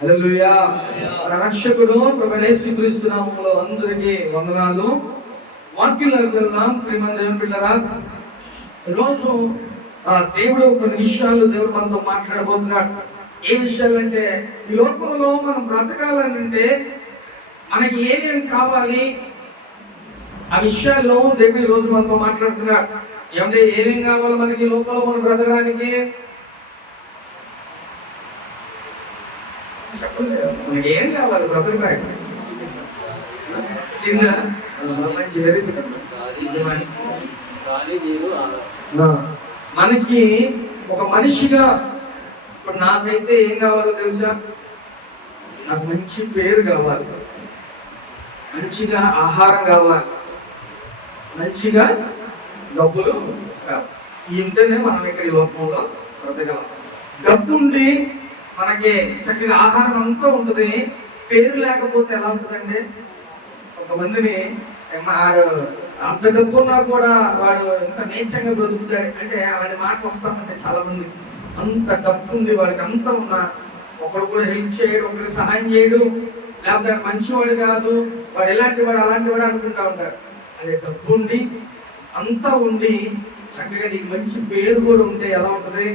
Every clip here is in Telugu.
హల్లెలూయా. మన రక్షకుడు ప్రభువైన యేసుక్రీస్తు నామములో అందరికీ వందనాలు. వాక్యంలోకి వెళ్దాం. ప్రియమైన దేవుని బిడ్డలారా, ఈరోజు దేవుడు కొన్ని విషయాలు దేవుడు మనతో మాట్లాడబోతున్నాడు. ఏ విషయాలంటే, ఈ లోకంలో మనం బ్రతకాలంటే మనకి ఏమేమి కావాలి ఆ విషయాల్లో దేవుడు ఈ రోజు మనతో మాట్లాడుతున్నాడు. ఏమంటే ఏమేం కావాలి మనకి ఈ లోకంలో మనం బ్రతకడానికి? చెప్పండి, మనకి ఏం కావాలి బ్రతకడానికి? మనకి ఒక మనిషిగా ఇప్పుడు నాకైతే ఏం కావాలో తెలుసా? నాకు మంచి పేరు కావాలి, మంచిగా ఆహారం కావాలి, మంచిగా డబ్బులు కావాలి. ఈ ఉంటేనే మనం ఇక్కడ ఈ లోకంలో బ్రతకగలం. డబ్బు ఉండి మనకి చక్కగా ఆహారం అంతా ఉంటుంది, పేరు లేకపోతే ఎలా ఉంటుందండి? కొంతమందిని అంత డబ్బు ఉన్నా కూడా వాడు ఎంత నీచంగా బ్రతుకుతాడు అంటే అలాంటి మాట వస్తామంటే చాలా మంది. అంత డబ్బు ఉంది వాడికి, అంత ఉన్నా ఒకడు కూడా హెల్ప్ చేయడు, ఒకరికి సహాయం చేయడు, లేకపోతే మంచివాడు కాదు, వాడు ఎలాంటి వాడు అలాంటి వాడు అనుకుంటా ఉంటారు. అదే డబ్బు ఉండి అంతా ఉండి చక్కగా నీకు మంచి పేరు కూడా ఉంటే ఎలా ఉంటుంది?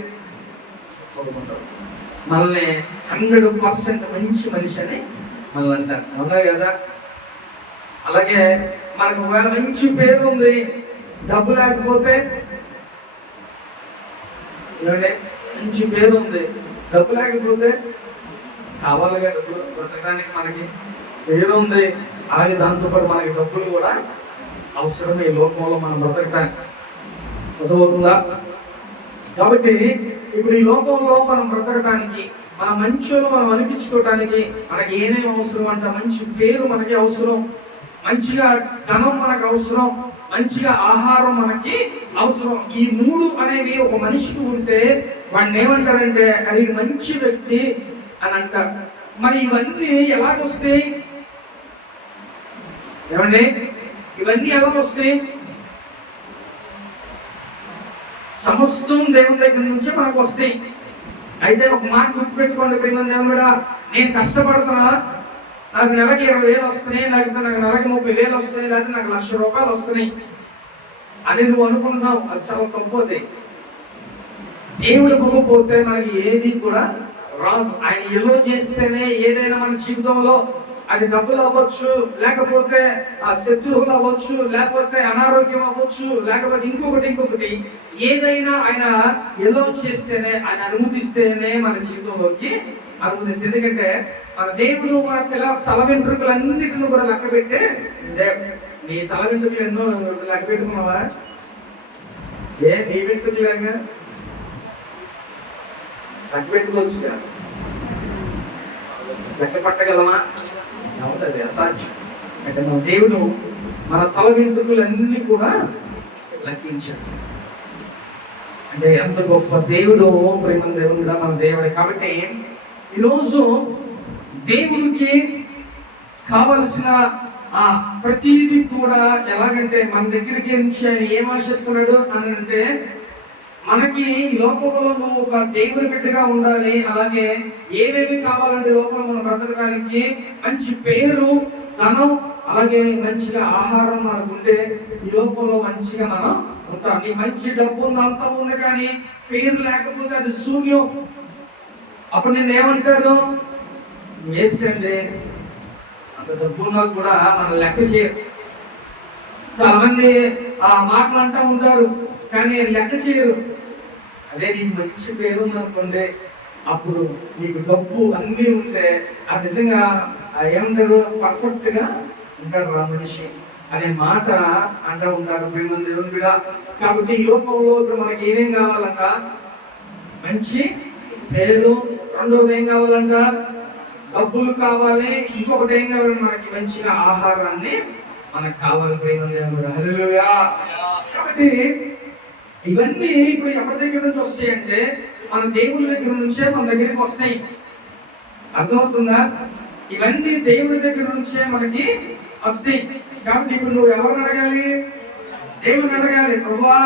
మనల్ని 100% మంచి మనిషి అని మనల్ని అంటారు, అవునా కదా? అలాగే మనకు ఒకవేళ మంచి పేరు ఉంది, డబ్బు లేకపోతే, మంచి పేరు ఉంది, డబ్బు లేకపోతే కావాలిగా డబ్బులు బ్రతకడానికి. మనకి పేరు ఉంది, అలాగే దాంతోపాటు మనకి డబ్బులు కూడా అవసరమే ఈ లోకంలో మనం బ్రతకడానికి. అర్థమవుతుందా? కాబట్టి ఇప్పుడు ఈ లోకంలో మనం బ్రతకడానికి, మన మంచిలో మనం అనిపించుకోవటానికి మనకి ఏమేమి అవసరం అంట? మంచి పేరు మనకి అవసరం, మంచిగా ధనం మనకు అవసరం, మంచిగా ఆహారం మనకి అవసరం. ఈ మూడు అనేవి ఒక మనిషికి ఉంటే వాడిని ఏమంటారంటే అది మంచి వ్యక్తి అని అంటారు. మరి ఇవన్నీ ఎలాగొస్తాయి? ఏమండి, ఇవన్నీ ఎలా వస్తాయి? సమస్తం దేవుని దగ్గర నుంచి మనకు వస్తాయి. అయితే ఒక మాట గుర్తుపెట్టుకోండి ప్రియమైన దేవుడా, నేను కష్టపడుతున్నా, నాకు నెలకి 20,000 వస్తున్నాయి, లేకపోతే నాకు నెలకి 30,000 వస్తున్నాయి, లేకపోతే నాకు 1,00,000 రూపాయలు వస్తున్నాయి అని నువ్వు అనుకుంటున్నావు. అది చాలా తప్పవుతాయి. దేవుడు పొగపోతే మనకి ఏది కూడా రాదు. ఆయన ఎలో చేస్తేనే ఏదైనా మన జీవితంలో, అది డబ్బులు అవ్వచ్చు, లేకపోతే ఆ శత్రువులు అవ్వచ్చు, లేకపోతే అనారోగ్యం అవ్వచ్చు, లేకపోతే ఇంకొకటి ఏదైనా ఆయన ఎలో చేస్తేనే, ఆయన అనుమతిస్తేనే మన జీవితంలోకి అనుమతిస్తే. ఎందుకంటే మన దేవుడు మన తల వెంట్రుకలన్నిటిని కూడా లెక్క పెట్టే నీ తల వెంట్రుకలు ఎన్నో లెక్క పెట్టుకున్నావా? నీ వెంట్రుకలేగా లెక్క పెట్టుకోవచ్చుగా, లెక్క పట్టగలమా? అవుతుంది, అసాధ్యం. అంటే మన దేవుడు మన తల వెంట్రుకలన్నీ కూడా లెక్కించాడు. అంటే ఎంత గొప్ప దేవుడు, ప్రేమ దేవుడు మన దేవుడే. కాబట్టి ఈరోజు దేవుడికి కావలసిన ప్రతిదీ కూడా ఎలాగంటే మన దగ్గరికి నుంచి ఆయన ఏం ఆశిస్తున్నాడు అని అంటే, మనకి ఈ లోకంలో నువ్వు ఒక దేవుని బిడ్డగా ఉండాలి. అలాగే ఏమేమి కావాలంటే లోకంలో మనం బ్రతకడానికి మంచి పేరు, ధనం, అలాగే మంచిగా ఆహారం మనకు ఉంటే ఈ లోకంలో మంచిగా మనం ఉంటాం. నీ మంచి డబ్బు ఉంది, అంతా ఉంది, కానీ పేరు లేకపోతే అది శూన్యం. అప్పుడు నేను ఏమంటారు? వేస్ట్ అండి. అంత డబ్బున్నా కూడా మనం లెక్క చేయరు. చాలా మంది ఆ మాటలు అంటూ ఉంటారు, కానీ లెక్క చేయరు. అదే నీకు మంచి పేరు ఉందనుకోండి, అప్పుడు నీకు డబ్బు అన్నీ ఉంటే అది నిజంగా ఏమంటారు? పర్ఫెక్ట్ గా ఉంటారు ఆ మనిషి అనే మాట అంటూ ఉంటారు ప్రేమ దేవుని బిడ్డ. కాబట్టి ఈ లోకంలో ఇప్పుడు మనకి ఏమేం కావాలంట? మంచి పేరు. రెండోది ఏం కావాలంట? డబ్బులు కావాలి. ఇంకొకటి ఏం కావాలి? మనకి మంచిగా ఆహారాన్ని మనకు కావాలి ప్రేమ దేవుని. హల్లెలూయా. కాబట్టి ఇవన్నీ ఇప్పుడు ఎవరి దగ్గర నుంచి వస్తాయి అంటే మన దేవుని దగ్గర నుంచే మన దగ్గరికి వస్తాయి. అర్థమవుతుందా? ఇవన్నీ దేవుని దగ్గర నుంచే మనకి వస్తాయి. కాబట్టి ఇప్పుడు నువ్వు ఎవరిని అడగాలి? దేవుని అడగాలి. ప్రభువా,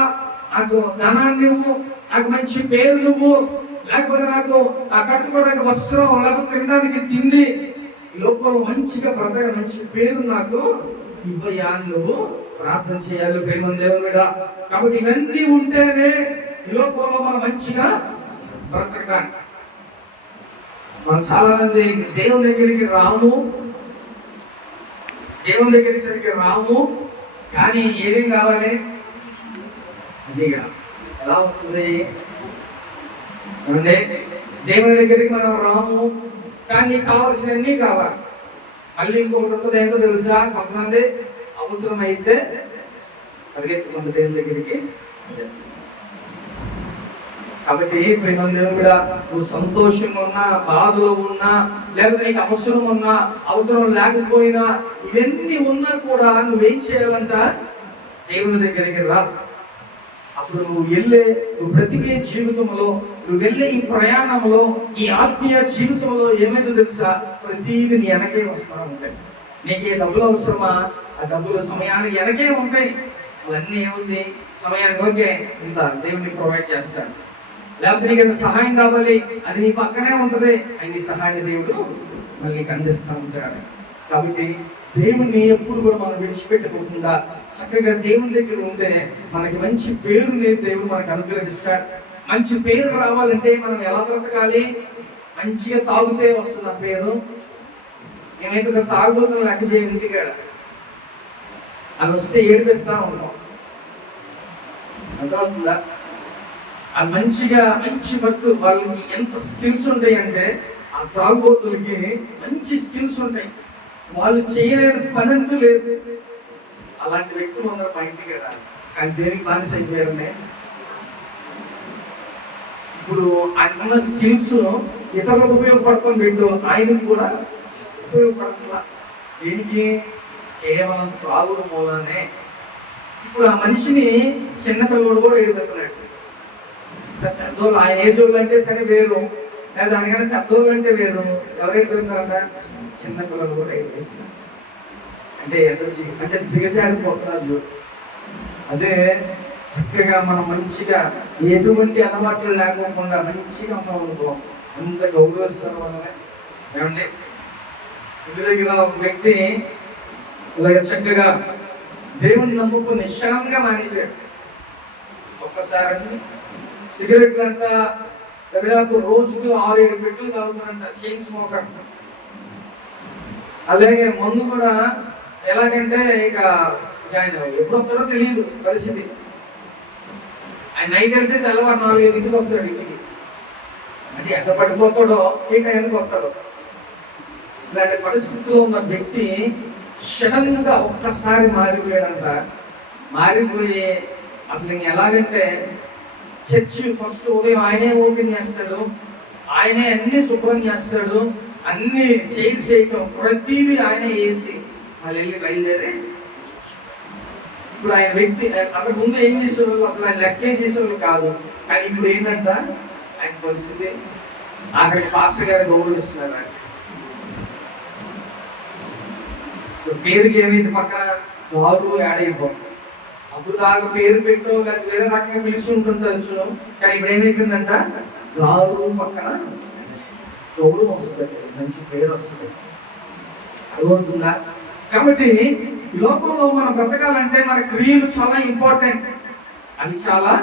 నాకు ధనాన్ని నువ్వు, నాకు మంచి పేరు నువ్వు, లేకపోతే నాకు ఆ కట్టుకోవడానికి వస్త్రం, లేకపోతే తినడానికి తిండి, ఈ లోకంలో మంచిగా బ్రతక మంచి పేరు నాకు ఇవ్వయా అని నువ్వు ప్రార్థన చేయాలి ప్రేమ దేవునిగా. కాబట్టి ఇవన్నీ ఉంటేనే ఈ లోకంలో మనం మంచిగా బ్రతకడానికి. మనం చాలా మంది దేవుని దగ్గరికి రాము, దేవుని దగ్గరికి సరిగ్గా రాము, కానీ ఏమేం కావాలి అదిగా ఎలా వస్తుంది అంటే దేవుని దగ్గరికి మనం రాము, కానీ కావాల్సినవన్నీ కావాలి. మళ్ళీ ఇంకొకటి ఉంటుంది ఏంటో తెలుసా, కొంతమంది అవసరమైతే పరిగెత్తుకుంటే దేవుని దగ్గరికి. కాబట్టి ప్రేమ దేవుడు కూడా నువ్వు సంతోషంగా ఉన్నా, బాధలో ఉన్నా, లేకపోతే నీకు అవసరం ఉన్నా, అవసరం లేకపోయినా, ఇవన్నీ ఉన్నా కూడా నువ్వేం చేయాలంట, దేవుని దగ్గరికి రా. అప్పుడు నువ్వు బ్రతికే జీవితంలో, నువ్వు వెళ్ళే ఈ ప్రయాణంలో, ఈ ఆత్మీయ జీవితంలో ఏమైందో తెలుసా, ప్రతిదీ నీ వెనకే వస్తూ ఉంటాయి. నీకు ఏ డబ్బులు అవసరమా, ఆ డబ్బులు సమయానికి వెనకే ఉంటాయి. అవన్నీ ఏముంది, సమయానికి ఓకే ఇంత దేవుడిని ప్రొవైడ్ చేస్తాడు. లేకపోతే నీకు ఎంత సహాయం కావాలి, అది నీ పక్కనే ఉంటుంది, అన్ని సహాయాన్ని దేవుడు మళ్ళీ నీకు అందిస్తూ ఉంటాడు. కాబట్టి దేవుణ్ణి ఎప్పుడు కూడా మనం విడిచిపెట్టకుండా చక్కగా దేవుని దగ్గర ఉంటే మనకి మంచి పేరుని దేవుడు మనకు అనుగ్రహిస్తాడు. మంచి పేరు రావాలంటే మనం ఎలా బ్రతకాలి, మంచిగా తాగితే వస్తుంది ఆ పేరు. నేనైతే సార్ తాగుబోతున్నా లెక్క చేయ ఇంటికాడ అది వస్తే ఏడిపిస్తా ఉంటాం, అర్థమవుతుందా? అది మంచిగా మంచి వర్క్, వాళ్ళకి ఎంత స్కిల్స్ ఉంటాయి అంటే ఆ త్రాగుబోతులకి మంచి స్కిల్స్ ఉంటాయి, వాళ్ళు చేయలేని పని అంటూ లేదు. అలాంటి వ్యక్తులు ఉన్నారు మా ఇంటికి కదా, కానీ దేనికి బానిస అయిపోయారనే. ఇప్పుడు ఆయన ఉన్న స్కిల్స్ ఇతరులకు ఉపయోగపడుతుంది పెట్టు, ఆయనకు కూడా ఉపయోగపడుతుందా? దేనికి? కేవలం త్రాగుడు మూలనే. ఇప్పుడు ఆ మనిషిని చిన్నపిల్లడు కూడా ఎదుగుతున్నాడు. పెద్దోళ్ళు ఆయన ఏజ్ వాళ్ళు అంటే సరే వేరు, లేదా దానికన్నా పెద్దోళ్ళు అంటే వేరు. ఎవరైతే ఉన్నారంట చిన్నపిల్లలు కూడా ఎదుగుతున్నారు. అంటే అంటే దిగజారిపోతున్నారు. అదే చక్కగా మనం మంచిగా ఎటువంటి అలవాట్లు లేకోకుండా మంచిగా ఉన్నాం, అంత గౌరవిస్తారు వాళ్ళనే. ఏమంటే ఇంటి దగ్గర ఒక వ్యక్తి ఇలాగ చక్కగా దేవుని నమ్ముకుని నిశ్చలంగా మానేశాడు. ఒక్కసారి సిగరెట్లు అంట దాదాపు రోజుకు 6-7 పెట్టెలు తాగుతారంట, చైన్ స్మోకర్. అలాగే మందు కూడా ఎలాగంటే ఇక ఆయన ఎప్పుడు వస్తాడో తెలియదు పరిస్థితి. ఆయన నైట్ వెళ్తే తెల్లవారు 4-5 వస్తాడు ఇంటికి. అంటే ఎక్కడ పడిపోతాడో ఏ టైంకి వస్తాడో. ఇలాంటి పరిస్థితిలో ఉన్న వ్యక్తి సడన్ గా ఒక్కసారి మారిపోయాడంట. మారిపోయి అసలు ఎలాగంటే చర్చి ఫస్ట్ ఉదయం ఆయనే ఓపెన్ చేస్తాడు, ఆయనే అన్ని శుభ్రం చేస్తాడు, అన్ని చేయటం ప్రతిదీ ఆయనే వేసి మళ్ళీ వెళ్ళి బయలుదేరి. ఇప్పుడు ఆయన వ్యక్తి అంతకు ముందు ఏం చేసేవాళ్ళు, అసలు ఆయన లెక్క ఏం చేసేవాళ్ళు కాదు. కానీ ఇప్పుడు ఏంటంట ఆయన పరిస్థితి, అక్కడికి పాస్టర్ గారు గౌరవిస్తున్నారు. పేరుకి ఏమైంది, పక్కన దారు యాడ్ అయిపోతుంది. అప్పుడు దాకా పేరు పెట్టో లేదా వేరే రకంగా పిలిచి ఉంటుండొచ్చు, కానీ ఇప్పుడు ఏమైపోయిందంట దారు పక్కన గౌరవం వస్తుంది, మంచి పేరు వస్తుంది. అర్థమవుతుందా? కాబట్టి ఈ లోకంలో మనం బ్రతకాలంటే మన క్రియలు చాలా ఇంపార్టెంట్. అవి చాలా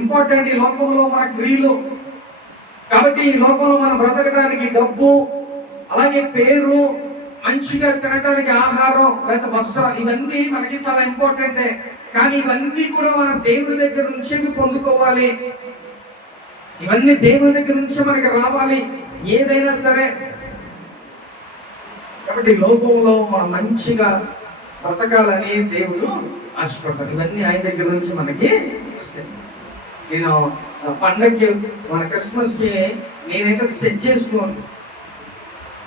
ఇంపార్టెంట్ ఈ లోకంలో మన క్రియలు. కాబట్టి ఈ లోకంలో మనం బ్రతకడానికి డబ్బు, అలాగే పేరు, మంచిగా తినడానికి ఆహారం లేదా వస్త్రాలు, ఇవన్నీ మనకి చాలా ఇంపార్టెంటే. కానీ ఇవన్నీ కూడా మనం దేవుని దగ్గర నుంచే పొందుకోవాలి. ఇవన్నీ దేవుని దగ్గర నుంచే మనకి రావాలి ఏదైనా సరే. కాబట్టి లోకంలో మనం మంచిగా బ్రతకాలని దేవుడు ఆశపడతాడు. ఇవన్నీ ఆయన దగ్గర నుంచి మనకి వస్తాయి. నేను పండగకి మన క్రిస్మస్కి నేనైతే సెట్ చేసుకోను,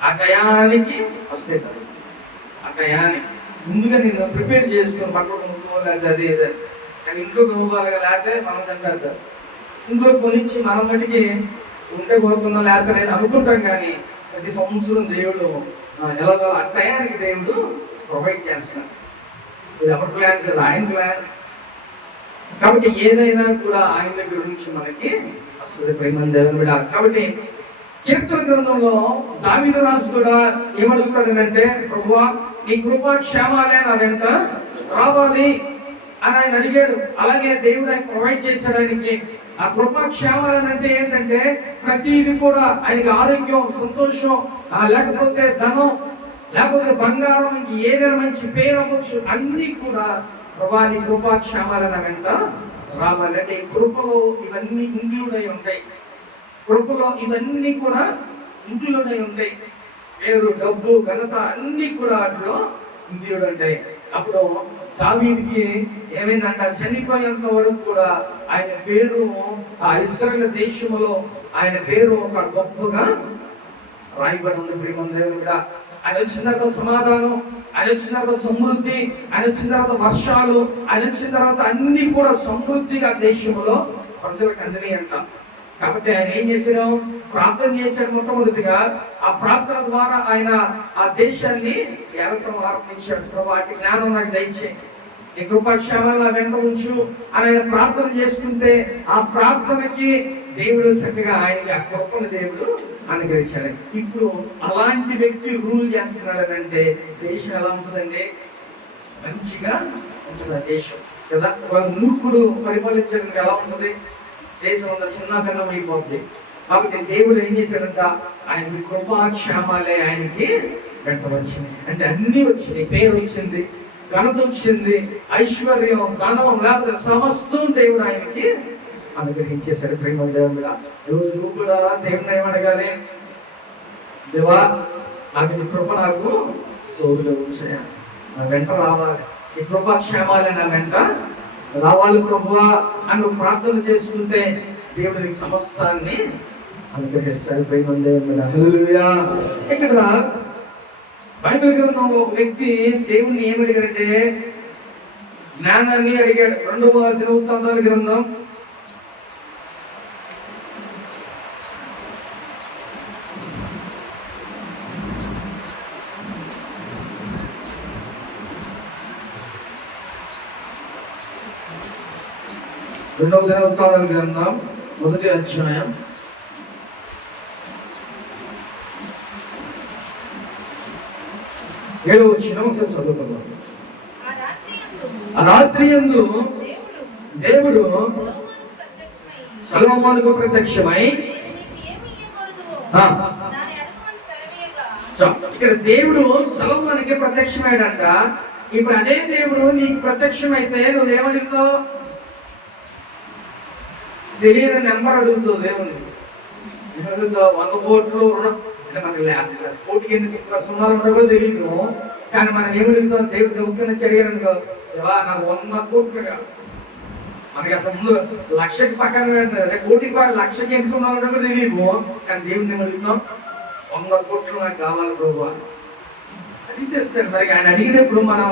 ఆ టయానికి వస్తే ఆ టయానికి ముందుగా నేను ప్రిపేర్ చేసుకుని పక్కన కొనుక్కోవాలి అది కానీ ఇంట్లో కొనుక్కోవాలి, లేకపోతే మనం చంపేస్తారు. ఇంట్లో కొనిచ్చి మనం మటుకి ఉంటే కొనుక్కుందాం లేకపోతే నేను అనుకుంటాం. కానీ ప్రతి సంవత్సరం దేవుడు ఎలాగో ఆ టయానికి దేవుడు ప్రొవైడ్ చేస్తున్నాడు. ఇది ఎవరి ప్లాన్, ఆయన ప్లాన్. కాబట్టి ఏదైనా కూడా ఆయన దగ్గర నుంచి మనకి వస్తుంది ప్రేమ దేవుని బిడ్డ. కాబట్టి కీర్తన గ్రంథంలో దావీదు రాజు కూడా ఏమడుగుతాడనంటే, ప్రభువా నీ కృపా క్షేమాలే నా వెంట రావాలి అని ఆయన అడిగాడు. అలాగే దేవుడు ఆయన ప్రొవైడ్ చేశాడు ఆయనకి. ఆ కృపా క్షేమాలని అంటే ఏంటంటే ప్రతిది కూడా ఆయనకి ఆరోగ్యం, సంతోషం, లేకపోతే ధనం, లేకపోతే బంగారం, ఏదైనా మంచి పేరు అవ్వచ్చు, అన్ని కూడా ప్రభా నీ కృపా క్షేమాలని వెంట రావాలి. అంటే కృపలో ఇవన్నీ ఇంక్లూడ్ అయి ఉంటాయి. కృపలో ఇవన్నీ కూడా ఇంక్లూడ్ అయి ఉంటాయి. పేరు, డబ్బు, ఘనత అన్ని కూడా వాటిలో ఇంక్లూడ్ ఉంటాయి. అప్పుడు దావీదుకి ఏమైందంట, చనిపోయేంత వరకు కూడా ఆయన పేరు ఆ ఇశ్రాయేలు దేశంలో ఆయన పేరు ఒక గొప్పగా రాయబడి ఉంది ప్రియమైన దేవుని బిడ్డ. ఆయన వచ్చిన తర్వాత సమాధానం, ఆయన వచ్చిన తర్వాత సమృద్ధి, ఆయన వచ్చిన తర్వాత వర్షాలు, ఆయన వచ్చిన తర్వాత అన్ని కూడా సమృద్ధిగా దేశంలో ప్రజలకు అందినాయి అంట. కాబట్టి ఆయన ఏం చేశాడు, ప్రార్థన చేశాడు. మొట్టమొదటిగా ఆ ప్రార్థన ద్వారా ఆయన ఆ దేశాన్ని ఏలటం ఆరంభించాడు. ప్రభు ఆ జ్ఞానం నాకు దయచేయి, నీ కృపాక్షేమాలు వెంట ఉంచు అని ఆయన ప్రార్థన చేసుకుంటే ఆ ప్రార్థనకి దేవుడు చక్కగా ఆయనకి ఆ కృపను దేవుడు అనుగ్రహించాడు. ఇప్పుడు అలాంటి వ్యక్తి రూల్ చేస్తున్నాడంటే దేశం ఎలా ఉంటుందండి, మంచిగా ఉంటుంది ఆ దేశం కదా. మూర్ఖుడు పరిపాలించడానికి ఎలా ఉంటుంది, దేశం అంతా చిన్న భిన్నం అయిపోతుంది. కాబట్టి దేవుడు ఏం చేశాడంట, ఆయనకి కృపాక్షేమాలే ఆయనకి వెంట వచ్చింది. అంటే అన్ని వచ్చినాయి, పేరు వచ్చింది, ఘనత వచ్చింది, ఐశ్వర్యం, ధనం, లేకపోతే సమస్తం దేవుడు ఆయనకి అనుగ్రహించేశాడు. ప్రేమ దేవుడుగా ఈరోజు నువ్వు కూడా దేవుని ఏమడగాలి, దేవా నాకు నీ కృప నాకు తోడుగా ఉంచాయా, నా వెంట రావాలి, ఈ కృపాక్షేమాలే నా వెంట రావాలి ప్రభువా అని నువ్వు ప్రార్థన చేసుకుంటే దేవుడికి సమస్తాన్ని అనుగ్రహిస్తాడు. ప్రేమ దేవుడుగా హల్లెలూయా. ఇక్కడ బైబిల్ గ్రంథంలో ఒక వ్యక్తి దేవుణ్ణి ఏమడిగాడంటే జ్ఞానాన్ని అడిగాడు. 2వ దినవృత్తాంతాల గ్రంథం 2వ దినవృత్తాంతాల గ్రంథం 1వ అధ్యాయం 7వ వచనం చదువుకుందాం. ఆ రాత్రి యందు దేవుడు సొలొమోనుకు ప్రత్యక్షమై, ఇక్కడ దేవుడు సొలొమోనుకి ప్రత్యక్షమైనంట. ఇప్పుడు అదే దేవుడు నీకు ప్రత్యక్షమైతే నువ్వేమడుగుతావు, తెలియని నెంబర్ అడుగుతావు దేవుని. 100 కోట్లు రుణం అంటే మనకి కోటికి ఎన్ని సున్నాలు ఉంటాయో కూడా తెలియదు. కానీ మనం ఏమడుగుతాం, దేవుడు దేవుని చెడిగారనుకో, ఎలా నాకు 100 కోట్లు కాదు, మనకి అసలు ముందు లక్షకి పక్కన కోటికి లక్షకి ఎన్ని సున్నాలు ఉంటాయో కూడా తెలియదు. కానీ దేవుడిని ఏమడుగుతాం, 100 కోట్లు నాకు కావాలి ప్రభు అది తెస్తాడు. మరి ఆయన అడిగినప్పుడు మనం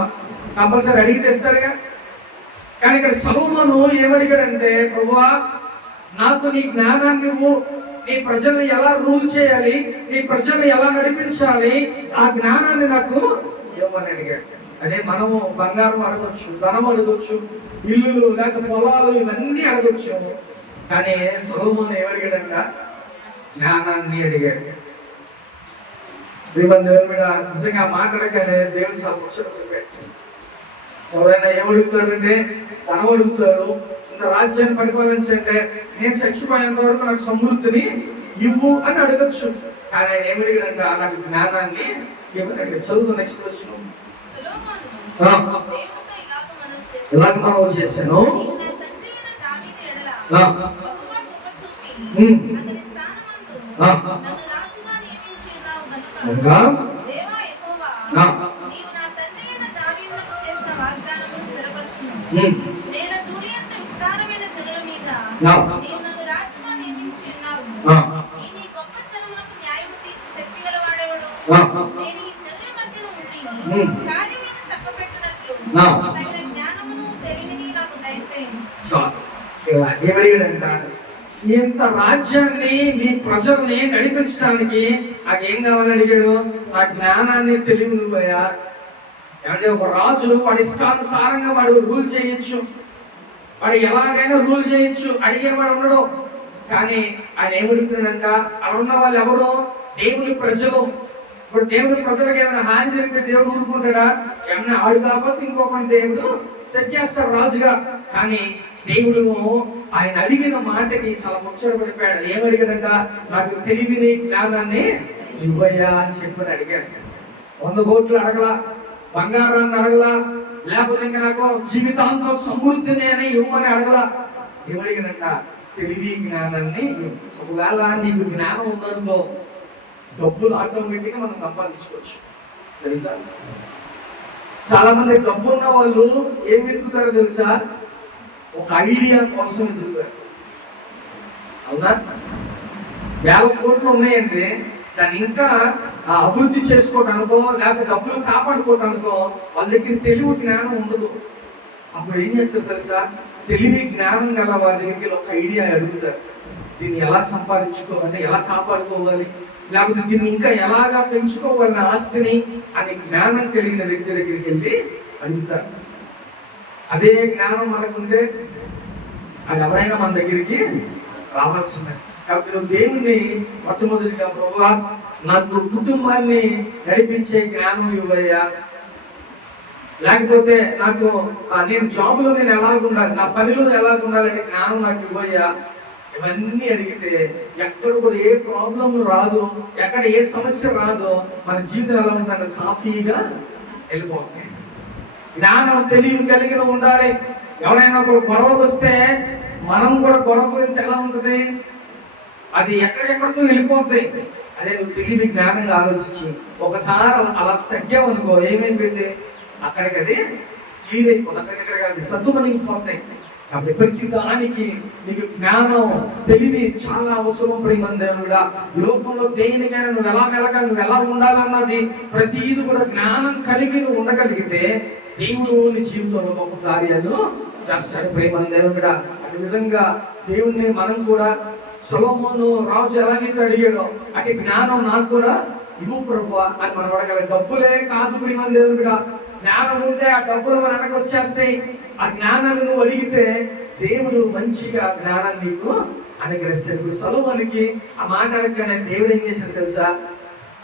కంపల్సరీ అడిగి తెస్తాడుగా. కానీ ఇక్కడ సొలొమోను ఏమడిగాడంటే, ప్రభువా నాకు నీ జ్ఞానాన్ని నువ్వు, నీ ప్రజల్ని ఎలా రూల్ చేయాలి, నీ ప్రజల్ని ఎలా నడిపించాలి, ఆ జ్ఞానాన్ని నాకు ఇవ్వమని అడిగాడు. అదే మనము బంగారం అడగొచ్చు, ధనం అడగొచ్చు, ఇల్లులు లేక పొలాలు ఇవన్నీ అడగొచ్చు. కానీ సొలొమోను ఏమడిగాడంట, జ్ఞానాన్ని అడిగాడు. దేవుని మీద నిజంగా మాట్లాడగానే దేవుని సంతోషం. ఎవరైనా ఏమడుగుతారంటే ధనం అడుగుతారు, ఇంత రాజ్యాన్ని పరిపాలించంటే నేను చచ్చిపోయేంత వరకు నాకు సమృద్ధిని ఇవ్వు అని అడగచ్చు. కానీ ఆయన ఏమడిగాడంట, నాకు జ్ఞానాన్ని ఇవ్వనండి. చదువు నెక్స్ట్ క్వశ్చన్. ఇలాగ మనం చేశాను, ఇంత రాజ్యాన్ని నీ ప్రజల్ని నడిపించడానికి నాకేం కావాలని అడిగాడు, నా జ్ఞానాన్ని తెలివి నువ్వయ్యా. ఏమంటే ఒక రాజు వాడి ఇష్టానుసారంగా వాడు రూల్ చేయొచ్చు. వాడు ఎలాగైనా రూల్ చేయొచ్చు, అడిగేవాడు ఉండడు. కానీ ఆయన ఏమడుగుతున్నాడంట, అలా ఉన్న వాళ్ళు ఎవరు? దేవుని ప్రజలు. ఇప్పుడు దేవుని ప్రజలకు ఏమైనా హాని జరిగితే దేవుడు ఊరుకుంటాడా? ఏమన్నా ఆడు కాబట్టి ఇంకొకటి దేవుడు సెట్ చేస్తాడు రాజుగా. కానీ దేవుడు ఆయన అడిగిన మాటకి చాలా ముచ్చటపడిపోయాడు. ఏమడిగాడంట? నాకు తెలివిని జ్ఞానాన్ని ఇవ్వయ్యా అని చెప్పని అడిగాడు. 100 కోట్లు అడగలా, బంగారాన్ని అడగలా, లేకపోతే ఇంకా నాకు జీవితాంతం సమృద్ధిని అని ఇవ్వమని అడగలా. ఏమడిగాడంట? తెలివి జ్ఞానాన్ని. ఒకవేళ నీకు జ్ఞానం ఉందనుకో, డబ్బులు ఆటోమేటిక్గా మనం సంపాదించుకోవచ్చు. తెలుసా? చాలా మంది డబ్బు ఉన్న వాళ్ళు ఏం వెతుకుతారో తెలుసా? ఒక ఐడియా కోసం వెతుకుతారు. అవునా? 1000 కోట్లు ఉన్నాయంటే దాన్ని ఇంకా అభివృద్ధి చేసుకోవటానికో లేకపోతే డబ్బులు కాపాడుకోవటానికో వాళ్ళ దగ్గర తెలివి జ్ఞానం ఉండదు. అప్పుడు ఏం చేస్తారు తెలుసా? తెలివి జ్ఞానం గల వాళ్ళ దగ్గర ఒక ఐడియా అడుగుతారు. దీన్ని ఎలా సంపాదించుకోవాలి, ఎలా కాపాడుకోవాలి, లేకపోతే దీన్ని ఇంకా ఎలాగా పెంచుకోవాలని ఆస్తిని అనే జ్ఞానం కలిగిన వ్యక్తి దగ్గరికి వెళ్ళి అడుగుతారు. అదే జ్ఞానం మనకుంటే అది ఎవరైనా మన దగ్గరికి రావాల్సిందే. కాబట్టి నువ్వు దేవుణ్ణి మొట్టమొదటిగా, ప్రభువా నాకు కుటుంబాన్ని నడిపించే జ్ఞానం ఇవ్వయ్యా, లేకపోతే నాకు నేను జాబులో నేను ఎలా ఉండాలి, నా పనిలో ఎలా ఉండాలంటే జ్ఞానం నాకు ఇవ్వయ్యా. ఇవన్నీ అడిగితే ఎక్కడ కూడా ఏ ప్రాబ్లం రాదు, ఎక్కడ ఏ సమస్య రాదో, మన జీవితం ఎలా ఉంటుందంటే సాఫీగా వెళ్ళిపోతుంది. జ్ఞానం తెలివి కలిగిన ఉండాలి. ఎవరైనా ఒక గొడవ వస్తే మనం కూడా గొడవ గురించి ఎలా ఉంటుంది, అది ఎక్కడెక్కడికో వెళ్ళిపోతాయి. అదే నువ్వు తెలివి జ్ఞానంగా ఆలోచించి ఒకసారి అలా తగ్గామనుకో, ఏమైపోయింది అక్కడికి అది క్లీన్ అయిపోతుంది, అక్కడికి సద్దుమనిగిపోతాయి. కాబట్టి ప్రతి దానికి నీకు జ్ఞానం తెలివి చాలా అవసరం. ప్రియమందేవుడా, లోకంలో దేనికైనా నువ్వు ఎలా మెలగాలి, నువ్వు ఎలా ఉండాలన్నది ప్రతిది కూడా జ్ఞానం కలిగి నువ్వు ఉండగలిగితే దేవుడు నీ జీవితంలో గొప్ప కార్యాలు చేస్తాడు. ప్రియమందేవుడా, అదే విధంగా దేవుణ్ణి మనం కూడా సొలొమోను రాజు ఎలాగైతే అడిగాడో అంటే జ్ఞానం నాకు కూడా ఇవ్వు ప్రభువా అని మనం అడగాలి. డబ్బులే కాదు ప్రియమందేవుడా, జ్ఞానం ఉంటే ఆ డబ్బులు మన వెనక వచ్చేస్తాయి. ఆ జ్ఞానాన్ని నువ్వు అడిగితే దేవుడు మంచిగా జ్ఞానాన్ని నీకు అనుగ్రహిస్తాడు. ఇప్పుడు సొలొమోనుకి ఆ మాట అడగగానే దేవుడు ఏం చేశాడు తెలుసా?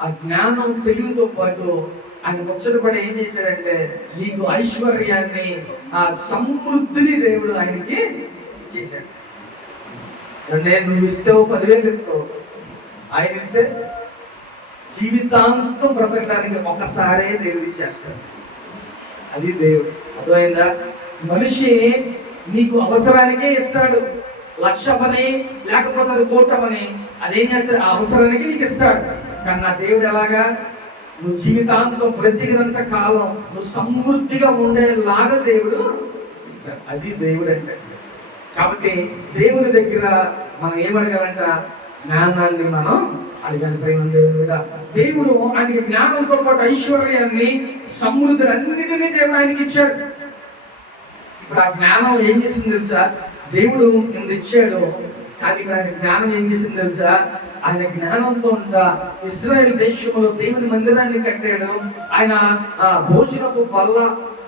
ఆ జ్ఞానం తెలివితో పాటు ఆయన ముచ్చటపడి ఏం చేశాడంటే నీకు ఐశ్వర్యాన్ని, ఆ సమృద్ధిని దేవుడు ఆయనకి ఇచ్చేశాడు. అంటే నువ్వు ఇస్తావు 10,000 ఇస్తావు, ఆయన ఇస్తే జీవితాంతం బ్రతకడానికి ఒక్కసారే దేవుడు ఇచ్చేస్తాడు. అది దేవుడు. అర్థమైందా? మనిషి నీకు అవసరానికే ఇస్తాడు. 1,00,000 లేకపోతే అది 1,00,00,000 అదేం చేస్తాడు? ఆ అవసరానికి నీకు ఇస్తాడు. కానీ నా దేవుడు ఎలాగా? నువ్వు జీవితాంతం బ్రతికినంత కాలం నువ్వు సమృద్ధిగా ఉండేలాగా దేవుడు ఇస్తాడు. అది దేవుడు అంటే. కాబట్టి దేవుని దగ్గర మనం ఏమడగాలంట? జ్ఞానాన్ని మనం అడిగాలి. ప్రియమందేవుడా, దేవుడు ఆయనకి జ్ఞానంతో పాటు ఐశ్వర్యాన్ని, సమృద్ధిని అన్నిటినీ దేవుడు ఆయనకి ఇచ్చాడు. ఇప్పుడు ఆ జ్ఞానం ఏం చేసింది తెలుసా? దేవుడు కింద ఇచ్చాడు, కానీ ఇప్పుడు ఆయన జ్ఞానం ఏం చేసింది తెలుసా? ఆయన జ్ఞానంతో ఇశ్రాయేల్ దేశంలో దేవుని మందిరాన్ని కట్టాడు. ఆయన భోజనపు బల్ల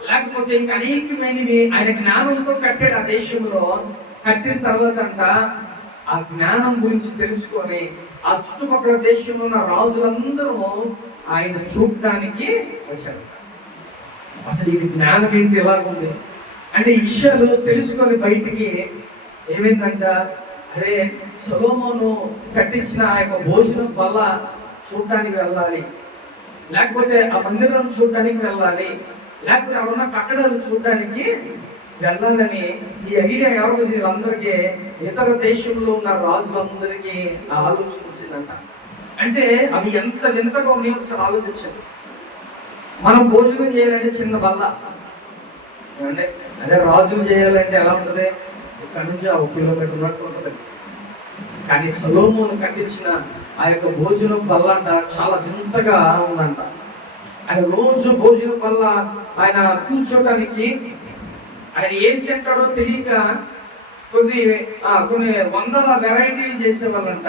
లేకపోతే ఇంకా అనేకమైనవి ఆయన జ్ఞానంతో కట్టాడు. ఆ దేశంలో కట్టిన తర్వాత అంట ఆ జ్ఞానం గురించి తెలుసుకొని ఆ చుట్టుపక్కల దేశంలో ఉన్న రాజులందరూ ఆయన చూడటానికి వచ్చారు. అసలు ఇది జ్ఞానం ఏంటి, ఎలాగుంది అంటే ఈ విషయాలు తెలుసుకొని బయటికి ఏమైందంట, అరే సొలొమోను కట్టించిన ఆ యొక్క భోజనం వల్ల చూడటానికి వెళ్ళాలి, లేకపోతే ఆ మందిరం చూడటానికి వెళ్ళాలి, లేకపోతే అక్కడ ఉన్న కట్టడాలు చూడటానికి వెళ్ళాలని ఈ ఐడియా ఎవరికి వీళ్ళందరికీ, ఇతర దేశంలో ఉన్న రాజులందరికీ ఆలోచన వచ్చిందంట. అంటే అవి ఎంత వింతగా ఉన్నాయో ఒకసారి ఆలోచించండి. మనం భోజనం చేయాలంటే చిన్న బల్ల, అంటే అదే రాజులు చేయాలంటే ఎలా ఉంటుంది? ఇక్కడ నుంచి 1 కిలోమీటర్ ఉన్నట్టు ఉంటుంది. కానీ సొలొమోను కట్టించిన ఆ యొక్క భోజనం బల్ల అంట చాలా వింతగా ఉందంట. ఆయన రోజు భోజనం వల్ల ఆయన కూర్చోటానికి ఆయన ఏం తింటాడో తెలియక కొన్ని వందల వెరైటీలు చేసేవాళ్ళంట.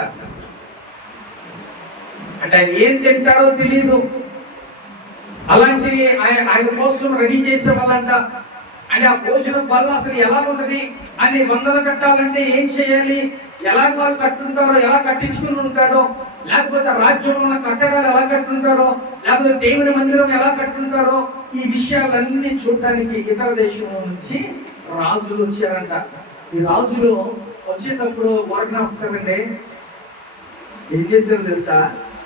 అంటే ఆయన ఏం తింటాడో తెలియదు, అలాంటివి ఆయన కోసం రెడీ చేసేవాళ్ళంట. అంటే ఆ భోజనం వల్ల అసలు ఎలా ఉంటది అని వందలు కట్టాలంటే ఏం చేయాలి, ఎలా వాళ్ళు కట్టుంటారో, ఎలా కట్టించుకుని ఉంటాడో, లేకపోతే రాజ్యంలో ఉన్న కట్టడాలు ఎలా కట్టుంటారో, లేకపోతే దేవుని మందిరం ఎలా కట్టుంటారో, ఈ విషయాలన్నీ చూడటానికి ఇతర దేశంలో నుంచి రాజులు వచ్చారంట. ఈ రాజులు వచ్చేటప్పుడు వాటిని వస్తారండి, ఏం చేశారు తెలుసా,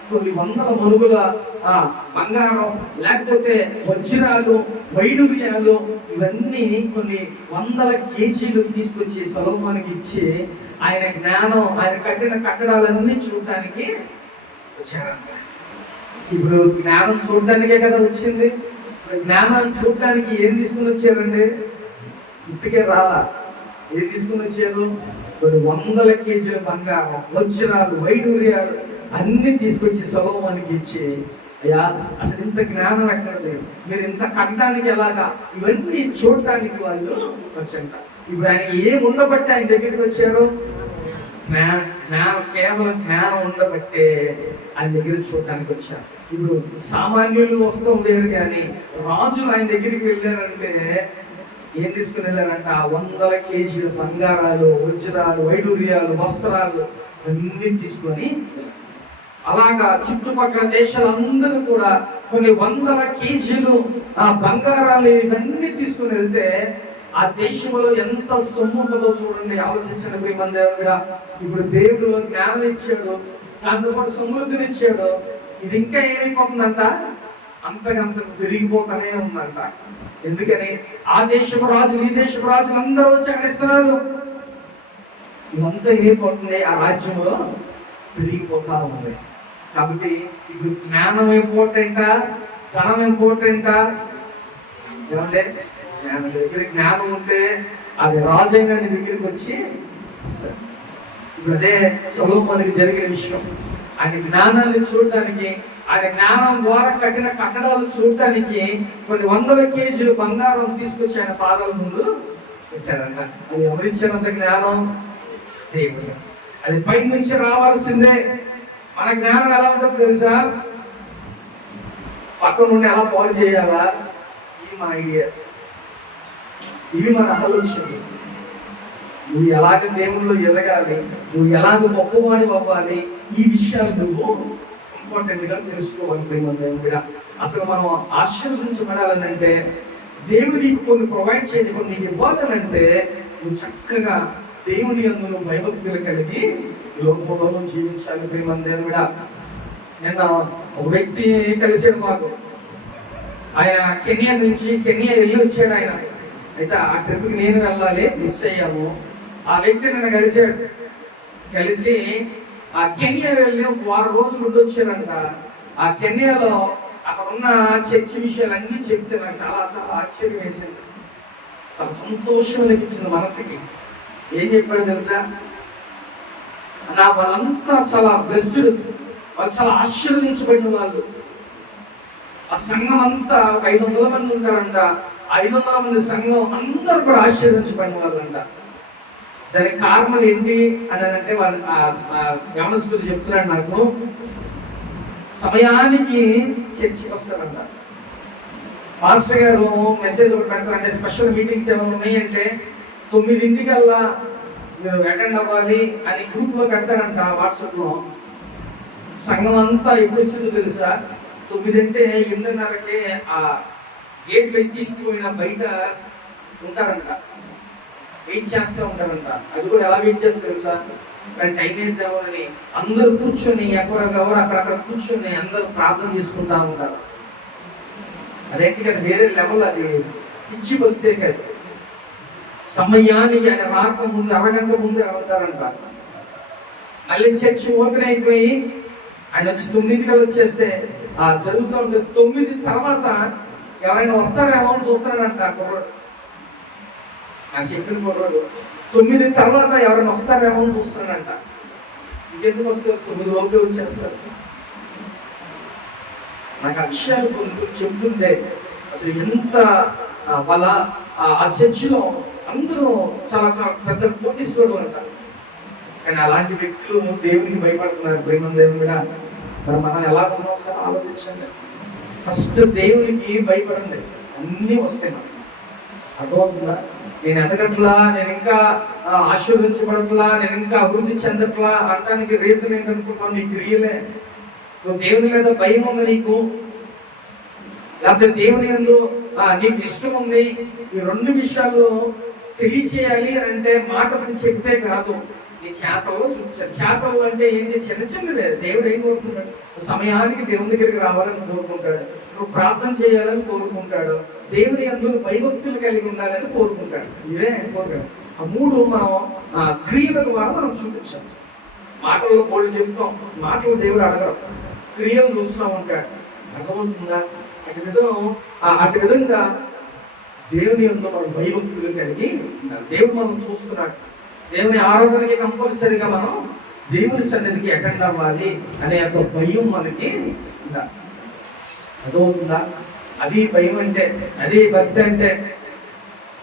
కొన్ని వందల మరుగుల బంగారం, లేకపోతే వజ్రాలు, వైడూర్యాలు, ఇవన్నీ కొన్ని వందల కేజీలు తీసుకొచ్చి సొలొమోనుకి ఇచ్చి ఆయన జ్ఞానం, ఆయన కట్టిన కట్టడాలన్నీ చూడటానికి వచ్చారంట. ఇప్పుడు జ్ఞానం చూడటానికే కదా వచ్చింది. జ్ఞానం చూడటానికి ఏం తీసుకుని వచ్చారండి? ఇంటికే రాలా. ఏం తీసుకుని వచ్చారు? కొన్ని వందల కేజీల బంగారం, వజ్రాలు, వైడూర్యాలు అన్ని తీసుకొచ్చి సొలొమోనుకి ఇచ్చి, అయ్యా అసలు ఇంత జ్ఞానం ఎక్కడది, మీరు ఇంత కట్టడానికి ఎలాగా, ఇవన్నీ చూడటానికి వాళ్ళు వచ్చారంట. ఇప్పుడు ఆయనకి ఏం ఉండబట్టి ఆయన దగ్గరికి వచ్చారు? జ్ఞానం, కేవలం జ్ఞానం ఉండబట్టే ఆయన దగ్గర చూడటానికి వచ్చారు. ఇప్పుడు సామాన్యులు వస్తూ ఉండేరు, కానీ రాజులు ఆయన దగ్గరికి వెళ్ళారంటే ఏం తీసుకుని వెళ్ళారంట? వందల కేజీల బంగారాలు, వజ్రాలు, వైడూర్యాలు, వస్త్రాలు అన్ని తీసుకొని, అలాగా చుట్టుపక్కల దేశాలందరూ కూడా కొన్ని వందల కేజీలు ఆ బంగారాలు ఇవన్నీ తీసుకుని వెళ్తే ఆ దేశంలో ఎంత సొమ్ము ఉంటుందో చూడండి. ఆలోచించండి ప్రియమందేవుడిగా. ఇప్పుడు దేవుడు జ్ఞానం ఇచ్చాడు, దాంతోపాటు సమృద్ధిని ఇచ్చాడు. ఇది ఇంకా ఏమైపోతుందంట? అంతకంత పెరిగిపోతానే ఉందంట. ఎందుకని? ఆ దేశపు రాజులు, ఈ దేశపు రాజులు అందరూ వచ్చి అక్కడ ఇస్తున్నారు. ఇదంతా ఏమైపోతుంది? ఆ రాజ్యంలో పెరిగిపోతా ఉంది. కాబట్టి ఇప్పుడు జ్ఞానం ఇంపార్టెంటా, ధనం ఇంపార్టెంటా? ఏమంటే జ్ఞానం దగ్గర జ్ఞానం ఉంటే అది రాజైనా నీ దగ్గరికి వచ్చి ఇప్పుడు అదే సొలొమోనుకి జరిగిన విషయం. ఆయన జ్ఞానాన్ని చూడటానికి, ఆయన జ్ఞానం ద్వారా కట్టిన కట్టడాలు చూడటానికి కొన్ని వందల కేజీలు బంగారం తీసుకొచ్చి ఆయన పాదాల ముందు పెట్టారంట. అది ఎవరిచ్చారంత జ్ఞానం? దేవుడు. అది పై నుంచి రావాల్సిందే. మన జ్ఞానం ఎలా ఉంటుందో తెలుసా? పక్క నుండి ఎలా పాలు చేయాలా, ఇవి మన ఐడియా, ఇవి మన ఆలోచనలు. నువ్వు ఎలాగ దేవుళ్ళు ఎదగాలి, నువ్వు ఎలాగ గొప్పవాడి అవ్వాలి, ఈ విషయాలు నువ్వు ఇంపార్టెంట్ గా తెలుసుకోవాలి ప్రేమ. అసలు మనం ఆశీర్వదించబడాలనంటే, దేవుడి కొన్ని ప్రొవైడ్ చేయాలి, కొన్ని నీకు ఇవ్వాలనంటే నువ్వు చక్కగా దేవుని యందు నువ్వు భయభక్తులు కలిగి లోకంలో జీవించాలి ప్రేమ. నిన్న ఒక వ్యక్తి కలిసాడు మాకు. ఆయన కెనియా నుంచి వెళ్ళి వచ్చాడు ఆయన. అయితే ఆ ట్రిప్కి నేను వెళ్ళాలి, మిస్ అయ్యాము. ఆ వ్యక్తి నన్ను కలిసి ఆ కెనియా వెళ్ళి ఒక 6 రోజులు ఉండొచ్చారంట. ఆ కెనియాలో అక్కడ ఉన్న చర్చి విషయాలన్నీ చెప్తే నాకు చాలా చాలా ఆశ్చర్యం వేసింది, చాలా సంతోషం అనిపించింది మనసుకి. ఏం చెప్పాడో తెలుసా? నా వాళ్ళంతా చాలా బ్లెస్డ్, వాళ్ళు చాలా ఆశీర్వదించబడిన వాళ్ళు. ఆ సంఘం అంతా 500 మంది ఉంటారంట. 500 మంది సంఘం అందరూ కూడా ఆశీర్వదించబడిన వాళ్ళంట. దానికి కారణం ఏంటి అని అంటే, వాళ్ళు యవనస్తులు చెప్తున్నాడు నాకు, సమయానికి చర్చికి వస్తారంట. మాస్టర్ గారు మెసేజ్ ఒకటి పెడతారంటే, స్పెషల్ మీటింగ్స్ ఏమైనా ఉన్నాయంటే 9:00 మీరు అటెండ్ అవ్వాలి అని గ్రూప్ లో పెడతారంట వాట్సాప్ లో. సంఘం అంతా ఎప్పుడు వచ్చిందో తెలుసా? 9 అంటే 8:30కే ఆ గేట్లు ఎత్తిపోయిన బయట ఉంటారంట, వెయిట్ చేస్తూ ఉంటారంట. అది కూడా ఎలా వెయిట్ చేస్తారు తెలుసా? కానీ టైం ఏంటని అందరూ కూర్చొని ఎవరు అక్కడక్కడ కూర్చొని అందరూ ప్రార్థన చేసుకుంటా ఉంటారు. అదేంటి కదా వేరే లెవెల్, అది పిచ్చి వస్తే కాదు. సమయానికి ఆయన రాక ముందు అరగంట ముందు ఉంటారంట. మళ్ళీ చర్చి ఓపెన్ అయిపోయి ఆయన వచ్చి 9కి వచ్చేస్తే ఆ జరుగుతూ ఉంటే 9 తర్వాత ఎవరైనా వస్తారేమో అని చూస్తున్నాడంట కుర్రాడు. నాకు చెప్పిన కుర్రాడు 9 తర్వాత ఎవరైనా వస్తారేమో అని చూస్తున్నాడంట. ఇంకెందుకు వస్తారు? 9 లోపే వచ్చేస్తారు. నాకు ఆ విషయాలు కొన్ని చెప్తుంటే అసలు ఎంత వాళ్ళ ఆ చర్చిలో అందరూ చాలా చాలా పెద్ద కోటీశ్వరులు అంటారు. కానీ అలాంటి వ్యక్తులు దేవునికి భయపడుతున్నారు ప్రేమ దేవుడిగా. మరి మనం ఎలా ఉన్నాం ఒకసారి ఆలోచించండి. ఫస్ట్ దేవునికి భయపడండి, అన్నీ వస్తాయి. అర్థమవుతుందా? నేను ఎదగట్లా, నేను ఇంకా ఆశీర్వదించబడట్లా, నేను ఇంకా అభివృద్ధి చెందట్లా అనడానికి రీజన్ ఏంటనుకుంటావు? నీ క్రియలే. నువ్వు దేవుని మీద భయం ఉంది నీకు, లేకపోతే దేవుని యందు నీకు ఇష్టం ఉంది. ఈ రెండు విషయాలు తెలియచేయాలి అంటే మాటలు చెప్తే కాదు, నీ చేతల్లో చూపించాలి. చేతలు అంటే ఏంటి? చిన్న చిన్నదే. దేవుడు ఏం కోరుకుంటాడు? సమయానికి దేవుని దగ్గరికి రావాలని కోరుకుంటాడు, నువ్వు ప్రార్థన చేయాలని కోరుకుంటాడు, దేవుని యందు భయభక్తులు కలిగి ఉండాలని కోరుకుంటాడు. ఇవే కోరుకుంటాడు. ఆ మూడు మనం క్రియల ద్వారా మనం చూపించాలి. మాటల్లో కోళ్ళు చెప్తాం, మాటలు దేవుడు అడగడం, క్రియలు చూస్తూ ఉంటాడు. అర్థమవుతుందా? అటు విధంగా దేవుని యందు మనం భయభక్తులు కలిగి దేవుడు మనం చూస్తున్నాడు. దేవుని ఆరాధనకి కంపల్సరీగా మనం దేవుని సన్నిధికి అటెండ్ అవ్వాలి అనే ఒక భయం మనకి ఉండాలి. అర్థమవుతుందా? అది భయం అంటే, అది భక్తి అంటే.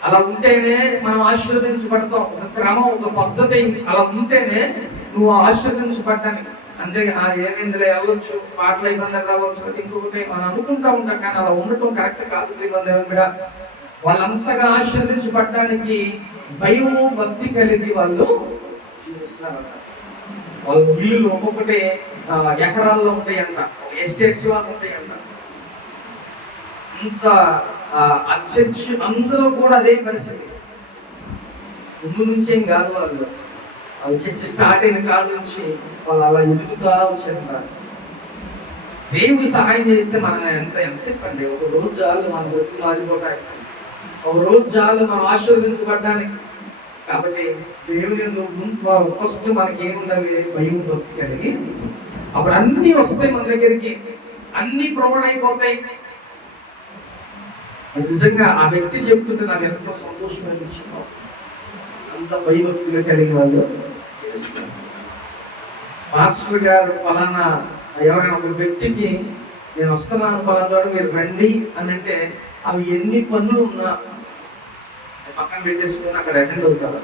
అలా ఉంటేనే మనం ఆశీర్వదించబడతాం. ఒక క్రమం, ఒక పద్ధతి అలా ఉంటేనే నువ్వు ఆశీర్వదించబడ్డానికి. అంతేగా ఏమైందిలే వెళ్ళొచ్చు, పాటలు ఇబ్బంది రావచ్చు, ఇంకొకటి మనం అనుకుంటా ఉంటాం, కానీ అలా ఉండటం కరెక్ట్ కాదు. కూడా వాళ్ళంతగా ఆశీర్వదించబడ్డానికి భయము భక్తి కలిగి వాళ్ళు చూపిస్తున్నారు. వాళ్ళ ఇల్లు ఒక్కొక్కటి ఎకరాల్లో ఉంటాయంట, ఎస్టేట్స్ లో ఉంటాయంట. ఇంత చర్చ్ అందరూ కూడా అదే పరిస్థితి. ముందు నుంచి ఏం కాదు, వాళ్ళు చర్చ్ స్టార్ట్ అయిన కాడ నుంచి వాళ్ళు అలా ఎదుగుతా వచ్చారు. దేవుడి సహాయం చేస్తే మనం ఎంతసేపు అండి? ఒక రోజు చాలు మన బతుకు మారిపోతాయి, ఒక రోజు చాలు మనం ఆశీర్వదించబడ్డానికి. కాబట్టి దేవుని ఫస్ట్ మనకి ఏముండాలి? భయం భక్తి కలిగి. అప్పుడు అన్ని వస్తాయి మన దగ్గరికి, అన్ని ప్రొవైడ్ అయిపోతాయి. నిజంగా ఆ వ్యక్తి చెప్తుంటే నాకు ఎంత సంతోషం అనిపించిందో. అంత భయభక్తులు కలిగిన వాళ్ళు. మాస్టర్ గారు ఫలానా ఎవరైనా ఒక వ్యక్తికి నేను వస్తున్నాను ఫలానా ద్వారా మీరు రండి అని అంటే, అవి ఎన్ని పనులు ఉన్నా పక్కన పెట్టేసుకుని అక్కడ అటెండ్ అవుతారు.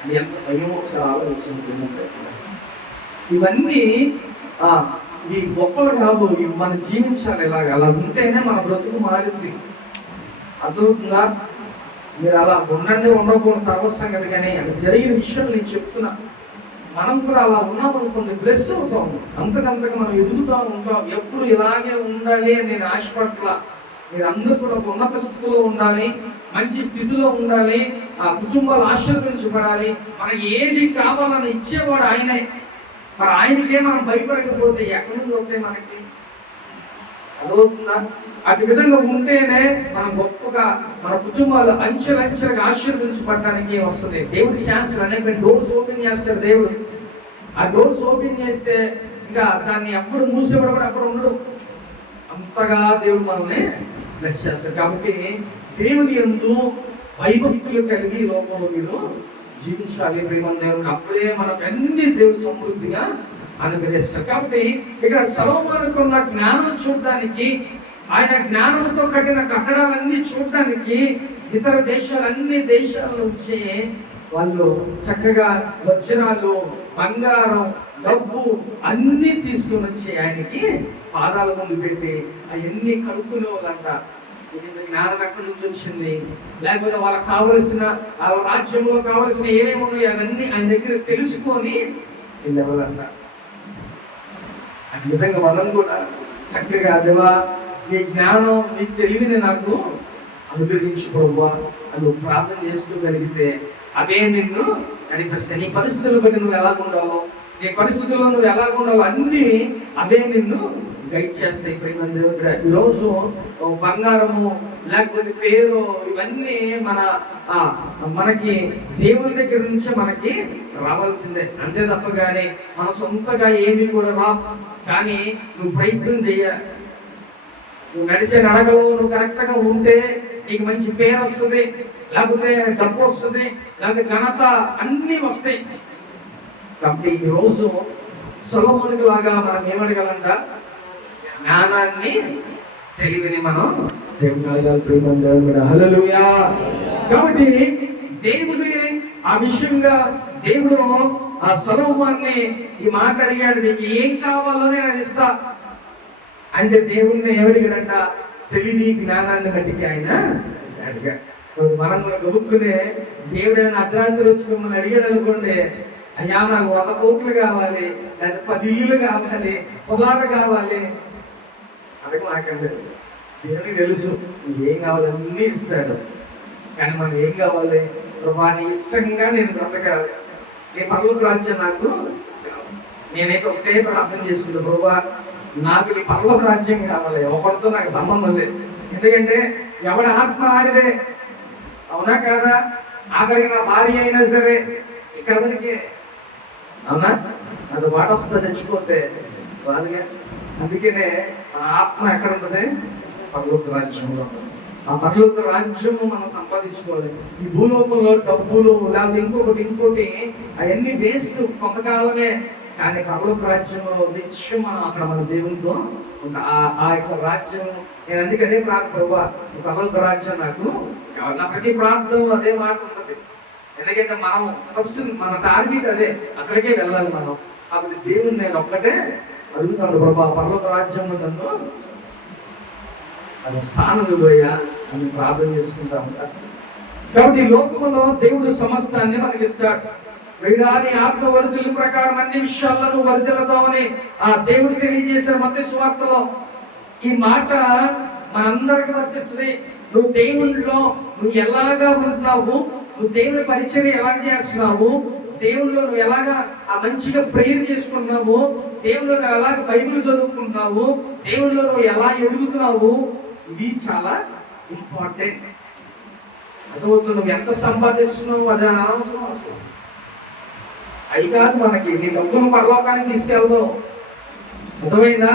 అది ఎంత భయం ఒకసారి ఆలోచించుకుంటే. ఇవన్నీ ఈ గొప్పలు కాదు, ఇవి మనం జీవించాలి. ఇలాగ అలా ఉంటేనే మన బ్రతుకు మారింది. అర్థమవుతుందా? మీరు అలా ఉండండి, ఉండకూడదు తర్వాత సంగతి, కానీ అది జరిగిన విషయం నేను చెప్తున్నా. మనం కూడా అలా ఉన్నామనుకోండి, బ్లెస్ అవుతాం. అంతకంతగా మనం ఎదుగుతూ ఉంటాం. ఎప్పుడు ఇలాగే ఉండాలి అని నేను ఆశపడట్లా. మీరు అందరూ కూడా ఒక ఉన్నత స్థితిలో ఉండాలి, మంచి స్థితిలో ఉండాలి, ఆ కుటుంబాలు ఆశీర్వదించబడాలి. మనకి ఏది కావాలని ఇచ్చేవాడు ఆయనే. మరి ఆయనకే మనం భయపడకపోతే ఎక్కడి నుంచి అవుతాయి మనకి? అదవుతుందా? అటు విధంగా ఉంటేనే మనం గొప్పగా మన కుటుంబాలు అంచెలంచెలుగా ఆశీర్వదించబడడానికి వస్తుంది. దేవుడి ఛాన్సులు అనేక డోర్స్ ఓపెన్ చేస్తారు దేవుడు. ఆ డోర్స్ ఓపెన్ చేస్తే ఇంకా దాన్ని ఎప్పుడు మూసేవాడు అక్కడ ఉండడు. అంతగా దేవుడు మనల్ని బ్లెస్ చేస్తారు. కాబట్టి దేవుని యందు భయభక్తులు కలిగి లోకంలో మీరు జీవించాలి. ప్రేమ దేవుడు, అప్పుడే మనకు అన్ని దేవుడు సమృద్ధిగా అనుగ్రహిస్తారు. కాబట్టి ఇక్కడ సొలొమోనుకు ఉన్న జ్ఞానం చూడడానికి, ఆయన జ్ఞానంతో కట్టిన కట్టడాలన్నీ చూడడానికి ఇతర దేశాలన్నీ దేశాల నుంచి వాళ్ళు చక్కగా వజ్రాలు, బంగారం, డబ్బు అన్ని తీసుకుని వచ్చి ఆయనకి పాదాల ముందు పెట్టి అవన్నీ కలుపుకునే వాళ్ళంట. జ్ఞానం ఎక్కడి నుంచి వచ్చింది? లేకపోతే వాళ్ళకి కావలసిన, వాళ్ళ రాజ్యంలో కావలసిన ఏమేమి ఉన్నాయో అవన్నీ ఆయన దగ్గర తెలుసుకొని వెళ్ళేవాళ్ళంట. అటు విధంగా మనం కూడా చక్కగా దేవా నీ జ్ఞానం, నీ తెలివిని నాకు అనుగ్రహించు ప్రభువా అని ప్రార్థన చేసుకోగలిగితే అవే నిన్ను నడిపిస్తాయి. నీ పరిస్థితులను బట్టి నువ్వు ఎలా ఉండాలో, నీ పరిస్థితుల్లో నువ్వు ఎలా ఉండాలో అన్నీ అవే నిన్ను గైడ్ చేస్తాయి. ఈరోజు బంగారము లేకపోతే పేరు ఇవన్నీ మనకి దేవుని దగ్గర నుంచే మనకి రావాల్సిందే, అంతే తప్ప కానీ మన సొంతగా ఏమీ కూడా రా. కానీ నువ్వు ప్రయత్నం చేయాలి. నువ్వు నడిచే నడకలో నువ్వు కరెక్ట్గా ఉంటే నీకు మంచి పేరు వస్తుంది, లేకపోతే డబ్బు వస్తుంది, లేకపోతే ఘనత అన్నీ వస్తాయి. కాబట్టి ఈరోజు సొలొమోనుకు లాగా మనం ఏమడగలంట? జ్ఞానాన్ని, తెలివిని మనం దేవుని అడగాలి. హల్లెలూయా. కాబట్టి దేవుడు ఆ విషయంగా దేవుడు ఆ సొలొమోనుని ఈ మాట అడిగాడు, నీకు ఏం కావాలో నేను ఇస్తా అంటే దేవుడిని ఏమడిగాడంట? తెలివి జ్ఞానాన్ని బట్టి ఆయన అడిగాడు. మనం కూడా గబుక్కునే దేవుడు ఏమైనా అర్ధరాత్రి వచ్చి మిమ్మల్ని అడిగాడు అనుకోండి, అయ్యా నాకు 100 కోట్లు కావాలి, లేదా 10 ఇల్లులు కావాలి, పొలాలు కావాలి, అడగ నాకంటే దేవునికి తెలుసు ఏం కావాలి అన్నీ ఇస్తాడు. కానీ మనం ఏం కావాలి, ప్రభా నీ ఇష్టంగా నేను బ్రతకాలి, నీ పరలోక రాజ్యం నాకు. నేనైతే ఒకటే ప్రార్థన చేసుకుంటాను, ప్రభా నాకు నీ పరలోక రాజ్యం కావాలి, ఒకరితో నాకు సంబంధం లేదు. ఎందుకంటే ఎవడి ఆత్మ ఆడిదే, అవునా కాదా? ఆఖరికి నా భార్య అయినా సరే ఇక్కడ వరకే, అవునా? అది వాటొస్తుందా చచ్చిపోతే వాళ్ళగా. అందుకనే ఆ ఆత్మ ఎక్కడ ఉంటుంది? పరలోక రాజ్యంలో ఉంటుంది. ఆ పరలోక రాజ్యము మనం సంపాదించుకోవాలి. ఈ భూలోకంలో డబ్బులు లేకపోతే ఇంకోటి అవన్నీ వేస్ట్, కొంతకాలమే. కానీ పరలోక రాజ్యంలో నిత్యం మనం అక్కడ మన దేవునితో ఆ యొక్క రాజ్యం. నేను అందుకనే ప్రభా పరలోక రాజ్యం నాకు నా ప్రతి ప్రాంతంలో అదే మాట ఉంటుంది. ఎందుకంటే మనం ఫస్ట్ మన టార్గెట్ అదే, అక్కడికే వెళ్ళాలి మనం. అప్పుడు దేవుని నేను ఒక్కటే అడుగుతాను, ప్రభా పరలోక రాజ్యంలో నన్ను అది స్థానం ఇవ్వయ్యా అని ప్రార్థన చేసుకుంటా ఉంటాను. కాబట్టి ఈ లోకంలో దేవుడు సమస్తాన్ని మనకి ఇస్తాడు. వేడాని ఆత్మ వరుతుల ప్రకారం అన్ని విషయాలను వరిదిల్లుతామని ఆ దేవుడు తెలియజేసిన మత్తయి సువార్తలో ఈ మాట మనందరికి వర్తిస్తుంది. నువ్వు దేవునిలో నువ్వు ఎలాగా ఉంటున్నావు, నువ్వు దేవుని పరిచయం ఎలాగ చేస్తున్నావు, దేవునిలో నువ్వు ఎలాగా ఆ మంచిగా ప్రేయర్ చేసుకుంటున్నావు, దేవునిలో నువ్వు ఎలాగ బైబిల్ చదువుకుంటున్నావు, దేవునిలో నువ్వు ఎలా ఎదుగుతున్నావు, ఇది చాలా ఇంపార్టెంట్. అర్థమవుతుంది. నువ్వు ఎంత సంపాదిస్తున్నావు అది అనవసరం అసలు. అవి కాదు మనకి, నీ డబ్బులు పరలోకానికి తీసుకెళ్దావు. అర్థమైందా?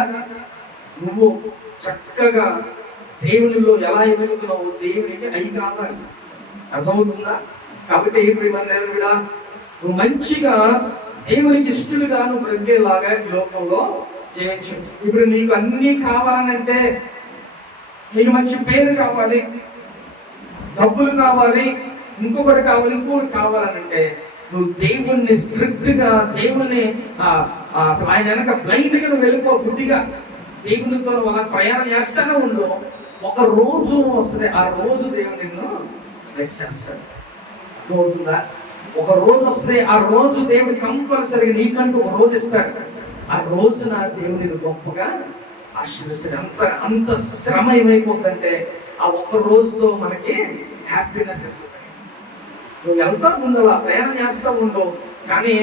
నువ్వు చక్కగా దేవునిలో ఎలా ఎదుగుతున్నావు, దేవునికి అవి కావాలి. అర్థమవుతుందా? కాబట్టి ప్రియమైన నువ్వు మంచిగా దేవునికి ఇష్టలుగా నువ్వు బ్రతికేలాగా ఈ లోకంలో జీవించు. ఇప్పుడు నీకు అన్నీ కావాలంటే, నీకు మంచి పేరు కావాలి, డబ్బులు కావాలి, ఇంకొకటి కావాలనంటే నువ్వు దేవుణ్ణి స్ట్రిక్ట్ గా, దేవుణ్ణి అసలు ఆయన వెనక బ్లైండ్ గా నువ్వు వెళ్ళిపో. గుడ్డిగా దేవునితో అలా ప్రయాణం చేస్తానే ఉండు. ఒక రోజు వస్తుంది, ఆ రోజు దేవుడు నిన్ను బ్లెస్ చేస్తాడు. అవుతుందా? ఒక రోజు వస్తే ఆ రోజు దేవుడు కంపల్సరీగా నీకంటూ ఒక రోజు ఇస్తాడు. ఆ రోజున దేవుని గొప్పగా ఆశీర్వదిస్తాడు. అంత శ్రమ ఏమైపోతుందంటే ఆ ఒక్క రోజుతో మనకి హ్యాపీనెస్ ఇస్తుంది. నువ్వు వెళ్తా ఉండు, అలా ప్రయాణం చేస్తూ ఉండు. కానీ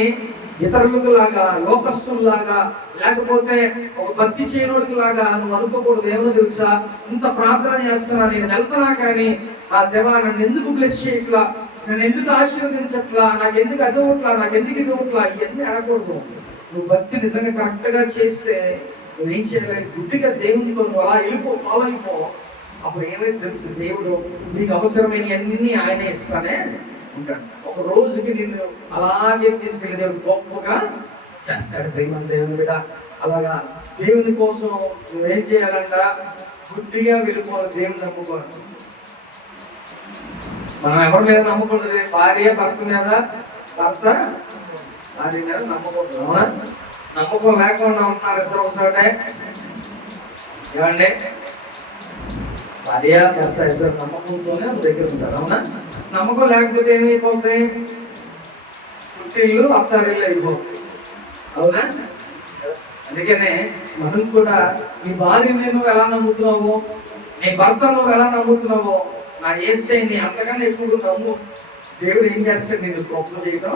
ఇతరులకు లాగా, లోకస్తుల్లాగా, లేకపోతే ఒక భక్తి చేయనుడికి లాగా నువ్వు అనుకోకూడదు. ఏమో తెలుసా, ఇంత ప్రార్థన చేస్తున్నా, నేను వెళ్తున్నా కానీ ఆ దేవా నన్ను ఎందుకు బ్లెస్ చేయట్లా, నన్ను ఎందుకు ఆశీర్వదించట్లా, నాకు ఎందుకు అదవట్లా, నాకు ఎందుకు ఇదవట్లా, ఇవన్నీ అడగకూడదు. నువ్వు భక్తి నిజంగా కరెక్ట్ గా చేస్తే నువ్వేం చేయాలి, గుడ్డిగా దేవునితో నువ్వు అలా ఫాలో అయిపో. అప్పుడు ఏమైతే తెలుసు, దేవుడు నీకు అవసరమైన అన్ని ఆయనే ఇస్తానే ఉంటాడు. ఒక రోజుకి నిన్ను అలాగే తీసుకెళ్ళి దేవుడు గొప్పగా చేస్తాడు. ప్రేమ దేవుని బిడ్డ, అలాగా దేవుని కోసం నువ్వేం చేయాలంట, గుడ్డిగా వెళ్ళిపోవాలి, దేవుని నమ్ముకోవాలి. మనం ఎవరి మీద నమ్మకూడదు. భార్య భర్త మీద, భర్త భార్య మీద నమ్మకూడదు. అవునా? నమ్మకం లేకుండా ఉంటున్నారు ఇద్దరు ఒకసారి. ఏమండి, భార్య భర్త ఇద్దరు నమ్మకంతోనే దగ్గర ఉంటారు. అవునా? నమ్మకం లేకపోతే ఏమైపోతాయి? పుట్టిల్లు అత్తారిల్లు అయిపోతాయి. అవునా? అందుకనే మనం కూడా నీ భార్యని నువ్వు ఎలా నమ్ముతున్నావో, నీ భర్త నువ్వు ఎలా నమ్ముతున్నావో, నా యేసయ్యని అంతకన్నా ఎక్కువ నమ్ము. దేవుడు ఏం చేస్తాడు, నేను గొప్ప చేయడం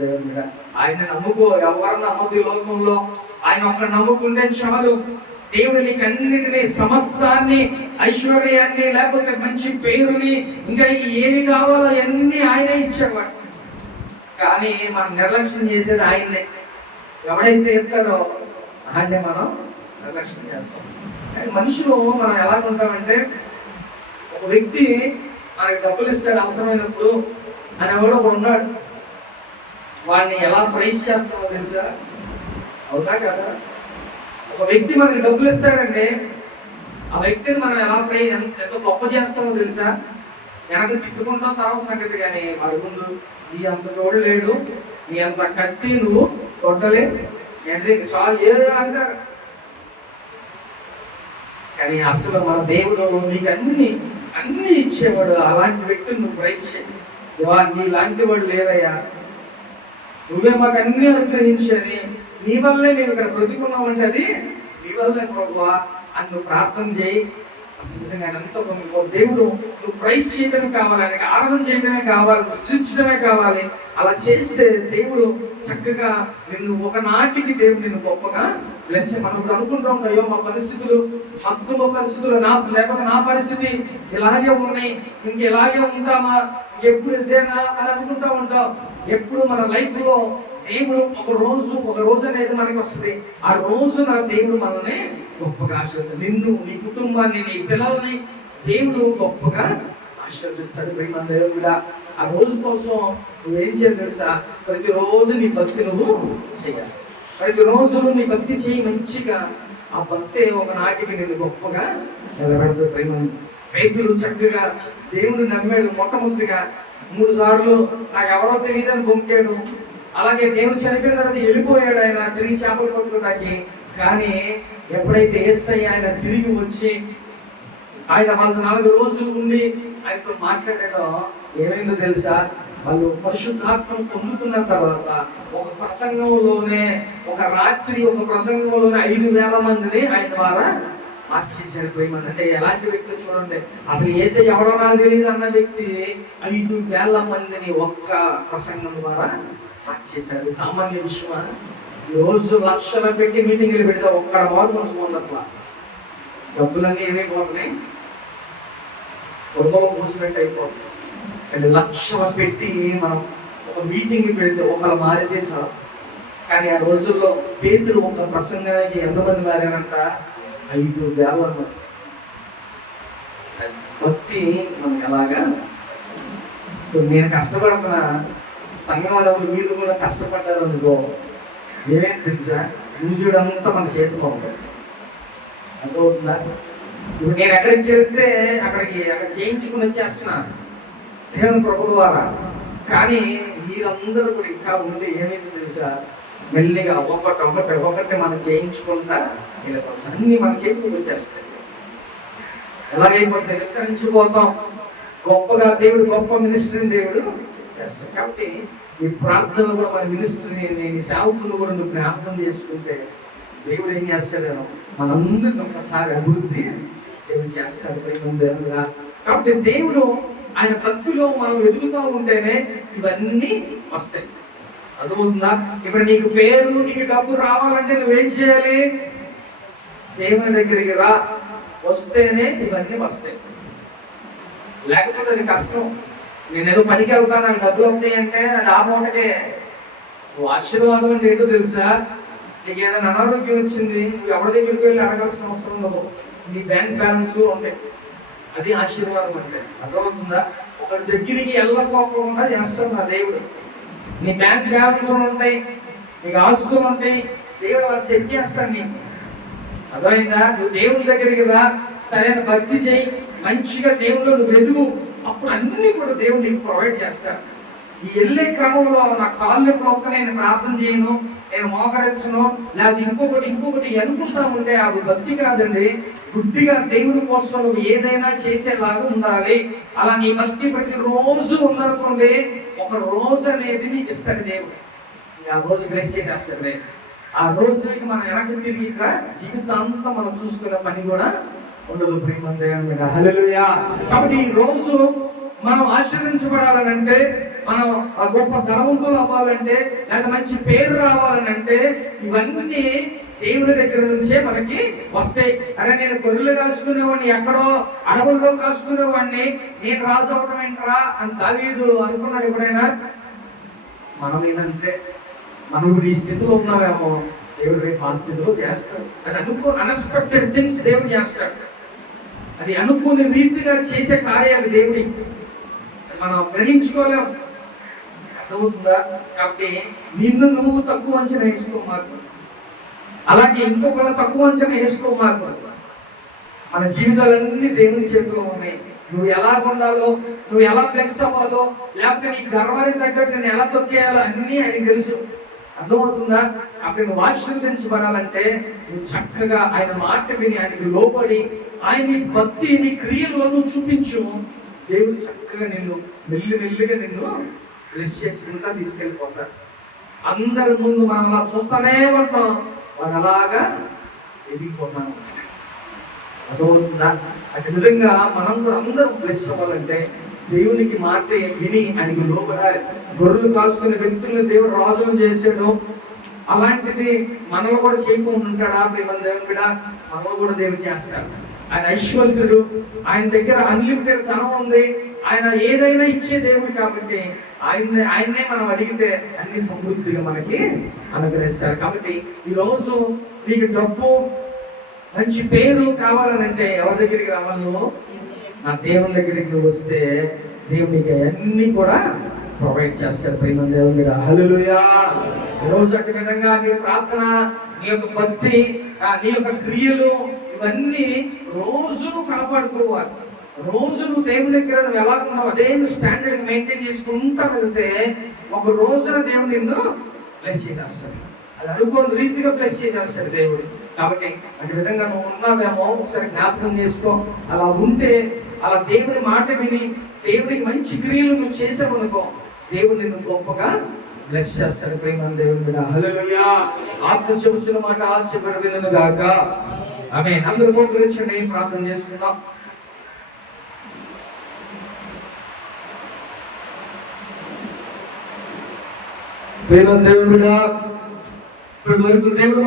దేవుడు. ఆయన నమ్ముకో, ఎవరు నమ్మదు లోకంలో. ఆయన ఒక్క నమ్ముకుంటే చాలు. దేవుడు నీకు అన్నిటినీ, సమస్తాన్ని, ఐశ్వర్యాన్ని, లేకపోతే మంచి పేరుని, ఇంకా ఏమి కావాలో అన్ని ఆయనే ఇచ్చేవాడు. కానీ మనం నిర్లక్ష్యం చేసేది ఆయన్నే. ఎవడైతే ఎత్తాడో ఆయన్నే మనం నిర్లక్ష్యం చేస్తాం. కానీ మనుషులు మనం ఎలా ఉంటామంటే, ఒక వ్యక్తి మనకి డబ్బులు ఇస్తాడు అవసరమైనప్పుడు అని ఎవడో ఒకడు ఉన్నాడు. వాడిని ఎలా ప్రైజ్ చేస్తామో తెలుసా? అవునా కదా? ఒక వ్యక్తి మనకి డబ్బులు ఇస్తాడంటే ఆ వ్యక్తిని మనం ఎలా ప్రైజ్, ఎంత గొప్ప చేస్తామో తెలుసా? వెనక తిట్టుకుంటాం తర్వాత సంగతి. కానీ వాడి ముందు నీ అంత తోడు లేడు, నీ అంత కత్తి నువ్వు కొట్టలే, చాలు ఏ అంటారు. కానీ అసలు మన దేవుడు నీకు అన్ని అన్ని ఇచ్చేవాడు. అలాంటి వ్యక్తిని నువ్వు ప్రైజ్ చేయి. దేవా, నీలాంటి వాడు లేవయ్యా, నువ్వే మాకు అన్ని అనుగ్రహించేది, నీ వల్లే మేము ఇక్కడ బ్రతుకున్నామంటే అది నీ వల్లే ప్రభువా అని నువ్వు ప్రార్థన చేయి. అసలు నిజంగా ఎంతో దేవుడు నువ్వు ప్రైజ్ చేయడమే కావాలి, ఆయనకి ఆరాధన చేయడమే కావాలి, స్తుతించడమే కావాలి. అలా చేస్తే దేవుడు చక్కగా నిన్ను ఒకనాటికి దేవుడు నిన్ను గొప్పగా బ్లెస్. మనం ఇప్పుడు అనుకుంటూ ఉంటాం, అయ్యో మా పరిస్థితులు, మక్కువ పరిస్థితులు లేకపోతే నా పరిస్థితి ఇలాగే ఉన్నాయి, ఇంక ఇలాగే ఉంటామా, ఎప్పుడు ఇదేనా అని అనుకుంటా ఉంటాం. ఎప్పుడు మన లైఫ్ లో దేవుడు ఒక రోజు అనేది మనకి వస్తుంది. ఆ రోజు నా దేవుడు మనల్ని గొప్పగా ఆశీర్వదిస్తాడు. నిన్ను, నీ కుటుంబాన్ని, నీ పిల్లల్ని దేవుడు గొప్పగా ఆశీర్వదిస్తాడు. ప్రేమ దేవుడా, ఆ రోజు కోసం నువ్వేం చేయాలి తెలుసా? ప్రతిరోజు నీ భక్తి నువ్వు చేయాలి. ప్రతిరోజు నువ్వు నీ భక్తి చేయి మంచిగా. ఆ భక్తే ఒక నాటికి నేను గొప్పగా నిలబెడతాడు. ప్రేమ పేతురు చక్కగా దేవుడు నమ్మాడు. మొట్టమొదటిగా 3 సార్లు నాకు ఎవరో తెలియదని బొంకాడు. అలాగే దేవుడు చనిపోయిన తర్వాత వెళ్ళిపోయాడు ఆయన తిరిగి చేపలు పట్టుకోవడానికి. కానీ ఎప్పుడైతే యేసయ్య ఆయన తిరిగి వచ్చి ఆయన వాళ్ళు 4 రోజులు ఉండి ఆయనతో మాట్లాడాడో ఏమైందో తెలుసా? వాళ్ళు పరిశుద్ధాత్మను పొందుకున్న తర్వాత ఒక ప్రసంగంలోనే, ఒక రాత్రి ఒక ప్రసంగంలోనే 5,000 మందిని ఆయన ద్వారా మార్చేశాడు. ప్రేమని అంటే ఎలాంటి వ్యక్తి చూడండి. అసలు యేసయ్య ఎవడో నాకు తెలియదు అన్న వ్యక్తి 5,000 మందిని ఒక్క ప్రసంగం ద్వారా మార్చేశాడు. సామాన్య విషయమా? ఈ రోజు లక్షలు పెట్టి మీటింగ్లు పెడితే ఒక్కడ వారు మనసు ఉండట్లా. డబ్బులన్నీ ఏమైపోతున్నాయి, పొరలో కూర్చున్నట్టు అయిపోతుంది. అంటే లక్షలు పెట్టి మనం ఒక మీటింగ్ పెడితే ఒకళ్ళు మారితే చాలు. కానీ ఆ రోజుల్లో పేతురు ఒక ప్రసంగానికి ఎంతమంది మారారంట? 5,000 మంది. భక్తి మనం ఎలాగా? నేను కష్టపడుతున్నా, సంఘంలో వీళ్ళు కూడా కష్టపడ్డారు అనుకో, ఏమేమి తెలుసా? యూజుడంతా మన చేతిలో ఉంటుంది. అర్థమవుతుందా? ఇప్పుడు నేను ఎక్కడికి వెళ్తే అక్కడ చేయించుకుని వచ్చేస్తున్నా దేవుని ప్రభు ద్వారా. కానీ వీరందరూ కూడా ఇంకా ఉంటే ఏమైంది తెలుసా? మెల్లిగా ఒకటి మనం చేయించుకుంటా వెళ్ళిపోవచ్చు. అన్ని మన చేతికి వచ్చేస్తాయి. ఎలాగైపోతే విస్తరించిపోతాం. గొప్పగా దేవుడు గొప్ప మినిస్టర్ని దేవుడు చేస్తాడు. కాబట్టి ఈ ప్రార్థనలు కూడా మన మినిస్టర్ని, నేను సేవకులు కూడా నువ్వు జ్ఞాపకం చేసుకుంటే దేవుడు ఏం చేస్తాడు? మనందరికీ ఒకసారి అభివృద్ధి దేవుడు చేస్తాడు. దేవుడుగా కాబట్టి దేవుడు ఆయన భక్తిలో మనం ఎదుగుతూ ఉంటేనే ఇవన్నీ వస్తాయి. అర్థమవుతుందా? ఇప్పుడు నీకు పేరు, నీకు డబ్బు రావాలంటే నువ్వేం చేయాలి? దేవుని దగ్గరికి రా, వస్తేనే ఇవన్నీ వస్తాయి. లేకపోతే అది కష్టం. నేను ఏదో పనికి వెళ్తాను, నాకు డబ్బులు అవుతాయి అంటే అది ఆ మూటకే. ఆశీర్వాదం అంటే ఏంటో తెలుసా? నీకు ఏదైనా అనారోగ్యం వచ్చింది, నువ్వు ఎవరి దగ్గరికి వెళ్ళి అడగాల్సిన అవసరం ఉండదు. నీ బ్యాంక్ బ్యాలెన్స్ ఉంటాయి. అది ఆశీర్వాదం అంటే. అర్థమవుతుందా? ఒకరి దగ్గరికి వెళ్ళకపోకుండా చేస్తాడు నా దేవుడు. నీ బ్యాంక్ బ్యాలెన్స్ ఉంటాయి, నీకు ఆస్తులు ఉంటాయి, దేవుడు అలా సెట్ చేస్తాడు నీకు. అర్థమైందా? నువ్వు దేవుని దగ్గరికి రా, సరైన భక్తి చేయి, మంచిగా దేవుళ్ళు నువ్వు ఎదుగు, అప్పుడు అన్ని కూడా దేవుడు నీకు ప్రొవైడ్ చేస్తాడు. ఈ వెళ్ళే క్రమంలో నా కాళ్ళు ఎప్పుడు నేను ప్రార్థన చేయను, నేను మోకరించను, లేకపోతే ఇంకొకటి అనుకుంటా ఉంటే అది భక్తి కాదండి. గుడ్డిగా దేవుడి కోసం నువ్వు ఏదైనా చేసేలాగా ఉండాలి. అలా నీ భక్తి ప్రతిరోజు ఉందనుకోండి, ఒక రోజు అనేది నీకు ఇస్తాడు దేవుడు. ఆ రోజు బ్లెస్ చేసేస్తాడు. ఆ రోజుకి మనం వెనక్కి తిరిగి జీవితాంతా మనం చూసుకునే పని కూడా ఉండదు. ప్రేమ దేవుని మీద హల్లెలూయా. కాబట్టి ఈ రోజు మనం ఆశీర్వదించబడాలనంటే, మనం గొప్ప ధనవంతులు అవ్వాలంటే, లేక మంచి పేరు రావాలనంటే, ఇవన్నీ దేవుడి దగ్గర నుంచే మనకి వస్తాయి. అరే నేను గొర్రెలు కాసుకునేవాడిని, ఎక్కడో అడవుల్లో కాసుకునేవాడిని, నేను రాజు అవడం ఏంట్రా అని దావీదు అనుకున్నాడు ఎప్పుడైనా? మనం ఏంటంటే మనం ఇప్పుడు ఈ స్థితిలో ఉన్నామేమో, దేవుడు రేపు ఆ స్థితిలో చేస్తాడు. అది అన్ఎక్స్పెక్టెడ్ థింగ్స్ దేవుడు చేస్తాడు. అది అనుకునే రీతిగా చేసే కార్యాలు దేవుడి మనం గ్రహించుకోలేము. అర్థమవుతుందా? కాబట్టి నిన్ను నువ్వు తక్కువ అంచనా వేసుకోమాకు, అలాగే ఇంకొకరు తక్కువ అంచనా వేసుకోమాకు. మన జీవితాలన్నీ దేవుని చేతిలో ఉన్నాయి. నువ్వు ఎలా ఉండాలో, నువ్వు ఎలా ప్లస్ అవ్వాలో, లేకపోతే నీ గర్వానికి తగ్గట్టు నేను ఎలా తొక్కేయాలో అన్నీ ఆయనకి తెలుసు. అర్థమవుతుందా? అప్పుడు నువ్వు ఆశీర్వదించబడాలంటే నువ్వు చక్కగా ఆయన మాట విని ఆయనకి లోపడి ఆయన భక్తి నీ క్రియల్లో నువ్వు చూపించు. దేవుడు చక్కగా నిన్ను మెల్లిగా నిన్ను బ్లెస్ చేసుకుంటా తీసుకెళ్ళిపోతాడు. అందరి ముందు మనం అలా చూస్తానే ఉంటాం, వాడు అలాగా ఎదిగిపోతాను. అర్థమవుతుందా? అటు విధంగా మనం కూడా అందరం బ్లెస్ అవ్వాలంటే దేవునికి మాట విని ఆయనకి లోపడాలి. గొర్రెలు కాసుకునే వ్యక్తులను దేవుడు రాజులను చేశాడు. అలాంటిది మనల్ని కూడా చేయకుండా ఉంటాడా? ప్రేమ దేవుని కూడా మనల్ని కూడా దేవుడు చేస్తాడు. ఆయన ఐశ్వర్యుడు, ఆయన దగ్గర అన్లిమిటెడ్ ధనం ఉంది, ఆయన ఏదైనా ఇచ్చే దేవుడు కాబట్టి ఆయన్నే మనం అడిగితే అన్ని సమృద్ధిగా మనకి అనుగ్రహిస్తారు. కాబట్టి ఈరోజు నీకు డబ్బు మంచి పేరు కావాలనంటే ఎవరి దగ్గరికి రావాలి? నా దేవుని దగ్గరికి నువ్వు వస్తే దేవునికి అన్ని కూడా ప్రొవైడ్ చేస్తారు. ప్రేమ దేవుని మీద హల్లెలూయా. ఈరోజు అటు విధంగా నీ ప్రార్థన, నీ యొక్క భక్తి, నీ యొక్క క్రియలు ఇవన్నీ రోజును కాపాడుకోవాలి. రోజు నువ్వు దేవుని దగ్గర నువ్వు ఎలా ఉన్నావు అదే స్టాండర్డ్ మెయింటైన్ చేసుకుంటా వెళ్తే ఒక రోజున దేవుడు నిన్ను బ్లెస్ చేసేస్తాడు. అది అనుకోని రీతిగా బ్లెస్ చేసేస్తాడు దేవుడు. కాబట్టి అటు విధంగా నువ్వు ఉన్నావేమో ఒకసారి జ్ఞాపకం చేసుకో. అలా ఉంటే, అలా దేవుని మాట విని దేవునికి మంచి క్రియలు నువ్వు చేసావనుకో, దేవుడు నిన్ను గొప్పగా బ్లెస్ చేస్తాడు. ప్రేమ దేవుని మీద హల్లెలూయా. ఆత్మ చెబుతున్న మాట చివరి వినును గాక. ఆమేన్. అందరూ మోకరించండి, ప్రార్థన చేసుకుందాం. ప్రేమ దేవుని మీద దేవుడు